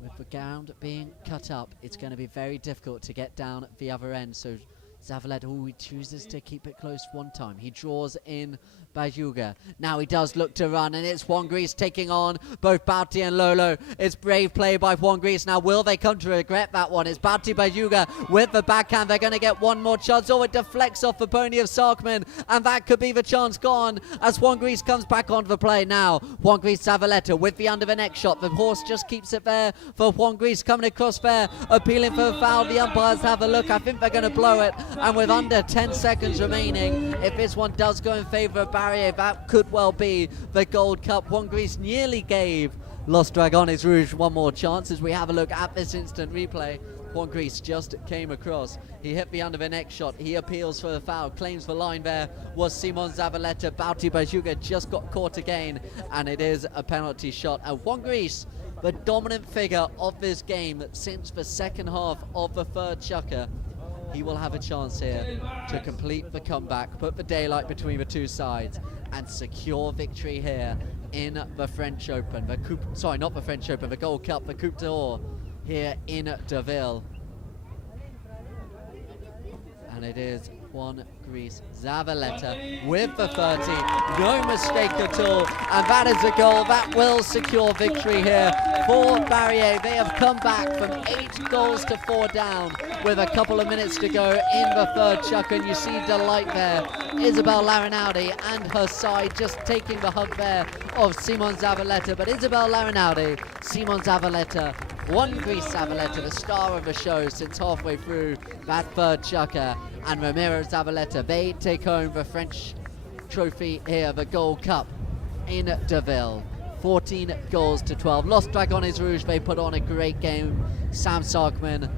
With the ground being cut up, it's going to be very difficult to get down at the other end. So Zavaleta, he chooses to keep it close one time. He draws in Bajuga. Now he does look to run, and it's Juan Gris taking on both Bauti and Lolo. It's brave play by Juan Gris. Now will they come to regret that one? It's Bauti Bajuga with the backhand. They're going to get one more chance. Oh, it deflects off the pony of Sarkman, and that could be the chance gone as Juan Gris comes back onto the play now. Juan Gris Zavaleta with the under the neck shot. The horse just keeps it there for Juan Gris coming across there, appealing for the foul. The umpires have a look. I think they're going to blow it, and with under 10 seconds remaining, if this one does go in favour of Barrier, that could well be the Gold Cup. Juan Gris nearly gave Los Dragones Rouge one more chance. As we have a look at this instant replay, Juan Gris just came across. He hit the under the neck shot. He appeals for the foul. Claims the line there was Simon Zavaleta. Bauti Bajuga just got caught again, and it is a penalty shot. And Juan Gris, the dominant figure of this game since the second half of the third chukker, he will have a chance here to complete the comeback, put the daylight between the two sides, and secure victory here in the French Open. The Gold Cup, the Coupe d'Or here in Deauville. And it is Juan Gris Zavaleta with the 30. No mistake at all. And that is a goal that will secure victory here for Barrier. They have come back from 8 goals to 4 down with a couple of minutes to go in the third chukker. And you see delight there. Isabel Larinaldi and her side just taking the hug there of Simon Zavaleta. But Isabel Larinaldi, Simon Zavaleta, Juan Gris Zavaleta, the star of the show since halfway through that third chukker, and Ramiro Zavaleta, they take home the French trophy here, the Gold Cup in Deauville. 14 goals to 12. Los Dragones Rouge, they put on a great game. Sam Sarkman,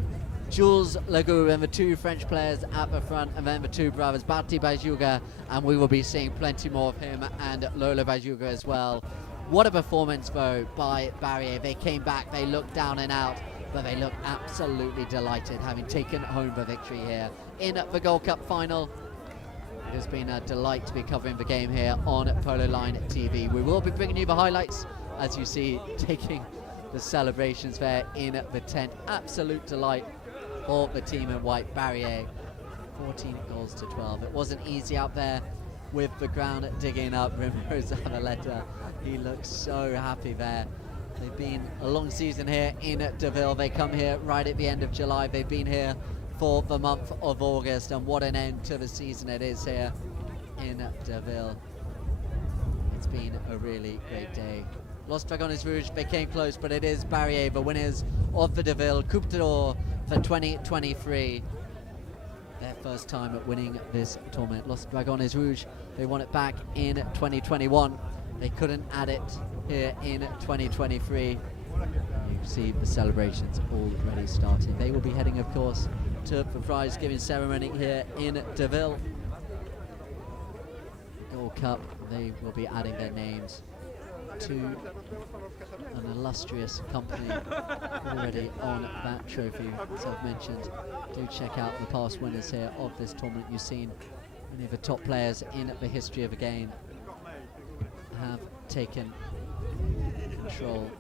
Jules Le Goubin, the 2 French players at the front, and then the 2 brothers, Bauti Bajuga, and we will be seeing plenty more of him and Lola Bajuga as well. What a performance, though, by Barrier. They came back, they looked down and out, but they look absolutely delighted, having taken home the victory here in the Gold Cup final. It has been a delight to be covering the game here on Polo Line TV. We will be bringing you the highlights, as you see, taking the celebrations there in the tent. Absolute delight for the team in white. Barrier, 14 goals to 12. It wasn't easy out there with the ground digging up. Ramiro Zavaleta He looks so happy there. They've been a long season here in Deauville. They come here right at the end of July. They've been here for the month of August, and what an end to the season it is here in Deauville. It's been a really great day. Los Dragones Rouge, they came close, but it is Barrier, the winners of the Deauville Coupe d'Or for 2023. Their first time at winning this tournament. Los Dragones Rouge, they won it back in 2021. They couldn't add it here in 2023. You see the celebrations already starting. They will be heading, of course, to the prize giving ceremony here in Deauville. Gold Cup, they will be adding their names to an illustrious company already on that trophy. As I've mentioned, do check out the past winners here of this tournament. You've seen many of the top players in the history of the game have taken control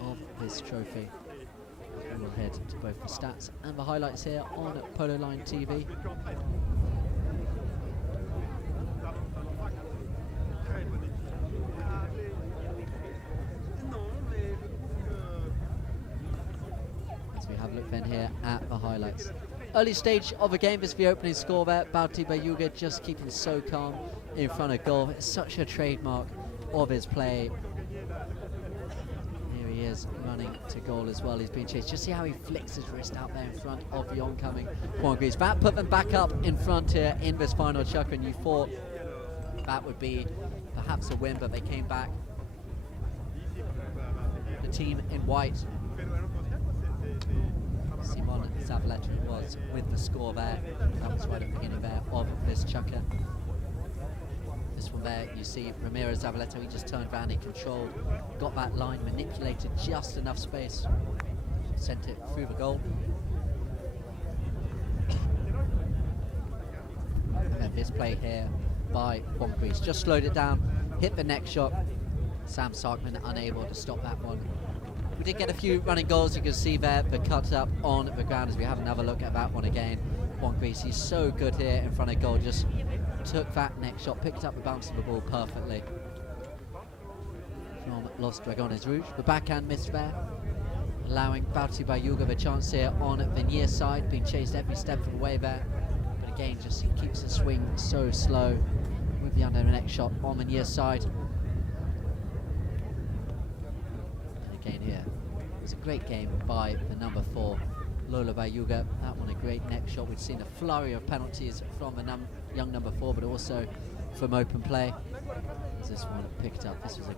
of this trophy. We will head to both the stats and the highlights here on Polo Line TV. As we have a look then here at the highlights. Early stage of the game is the opening score there. Bauti Bayuga just keeping so calm in front of goal. It's such a trademark of his play. Here he is running to goal as well. He's being chased. Just see how he flicks his wrist out there in front of the oncoming Juan Gris. That put them back up in front here in this final chucker, and you thought that would be perhaps a win, but they came back. The team in white, Simon Zavaleta was with the score there. That was right at the beginning there of this chucker. This one there, you see Ramirez Zavaleta, he just turned around, he controlled, got that line, manipulated just enough space, sent it through the goal. And then this play here by Juan Gris, just slowed it down, hit the next shot. Sam Sarkman unable to stop that one. We did get a few running goals, you can see there, the cut up on the ground as we have another look at that one again. Juan Gris, he's so good here in front of goal, just took that next shot, picked up the bounce of the ball perfectly. From Los Dragones Rouge, the backhand missed there, allowing Bauti Bayuga the chance here on the near side, being chased every step of the way there. But again, just he keeps the swing so slow with the under the next shot on the near side. Again here, it was a great game by the number 4, Lola Bayuga. That one a great next shot. We've seen a flurry of penalties from the young number 4, but also from open play. As this one picked up, this was a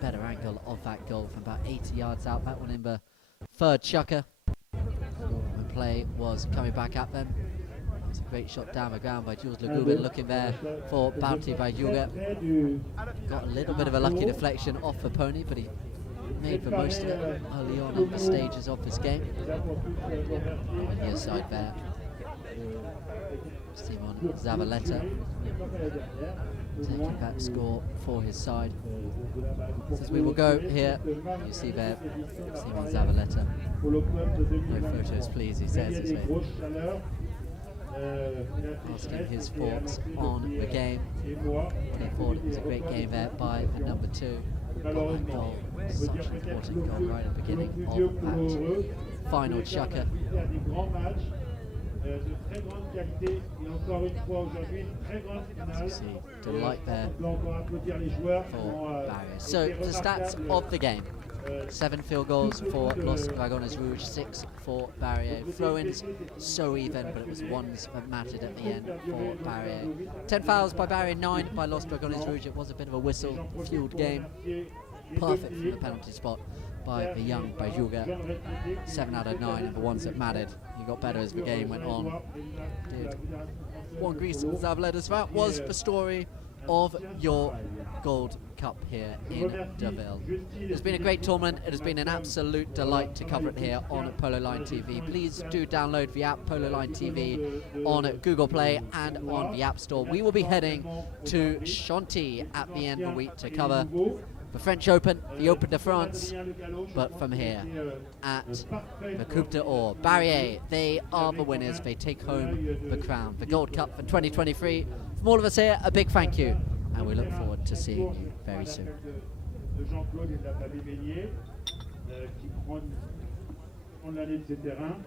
better angle of that goal from about 80 yards out. That one in the third chucker. The play was coming back at them. It was a great shot down the ground by Jules Legubin, looking there for Bauti Bayuga. Got a little bit of a lucky deflection off the pony, but he made the most of it early on in the stages of this game. On the near side there, Simon Zavaleta taking that score for his side. So as we will go here, you see there Simon Zavaleta. No photos please, he says. Asking his thoughts on the game. He thought it was a great game there by the number 2. Got that goal, such an important goal right at the beginning of that final chucker. As you see, delight there for Barrier. So the stats of the game: 7 field goals for Los Dragones Rouge, 6 for Barrier. Throw-ins so even, but it was ones that mattered at the end for Barrier. 10 fouls by Barrier, 9 by Los Dragones Rouge. It was a bit of a whistle-fueled game. Perfect from the penalty spot by the young Bayuga. 7 out of 9 of the ones that mattered. He got better as the game went on. Did Juan Gris Zavaleta. So that was the story of your Gold Cup here in Deauville. It's been a great tournament. It has been an absolute delight to cover it here on Polo Line TV. Please do download the app Polo Line TV on Google Play and on the App Store. We will be heading to Chantilly at the end of the week to cover the French Open, the Open de France, but from here at the Coupe d'Or. Barrier, they are the winners. They take home the crown, the Gold Cup for 2023. From all of us here, a big thank you, and we look forward to seeing you very soon. De Jean-Claude et de la famille Beignet, qui prend l'année de ces terrains.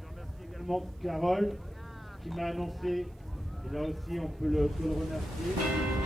Je remercie également Carole, qui m'a annoncé, et là aussi on peut le remercier.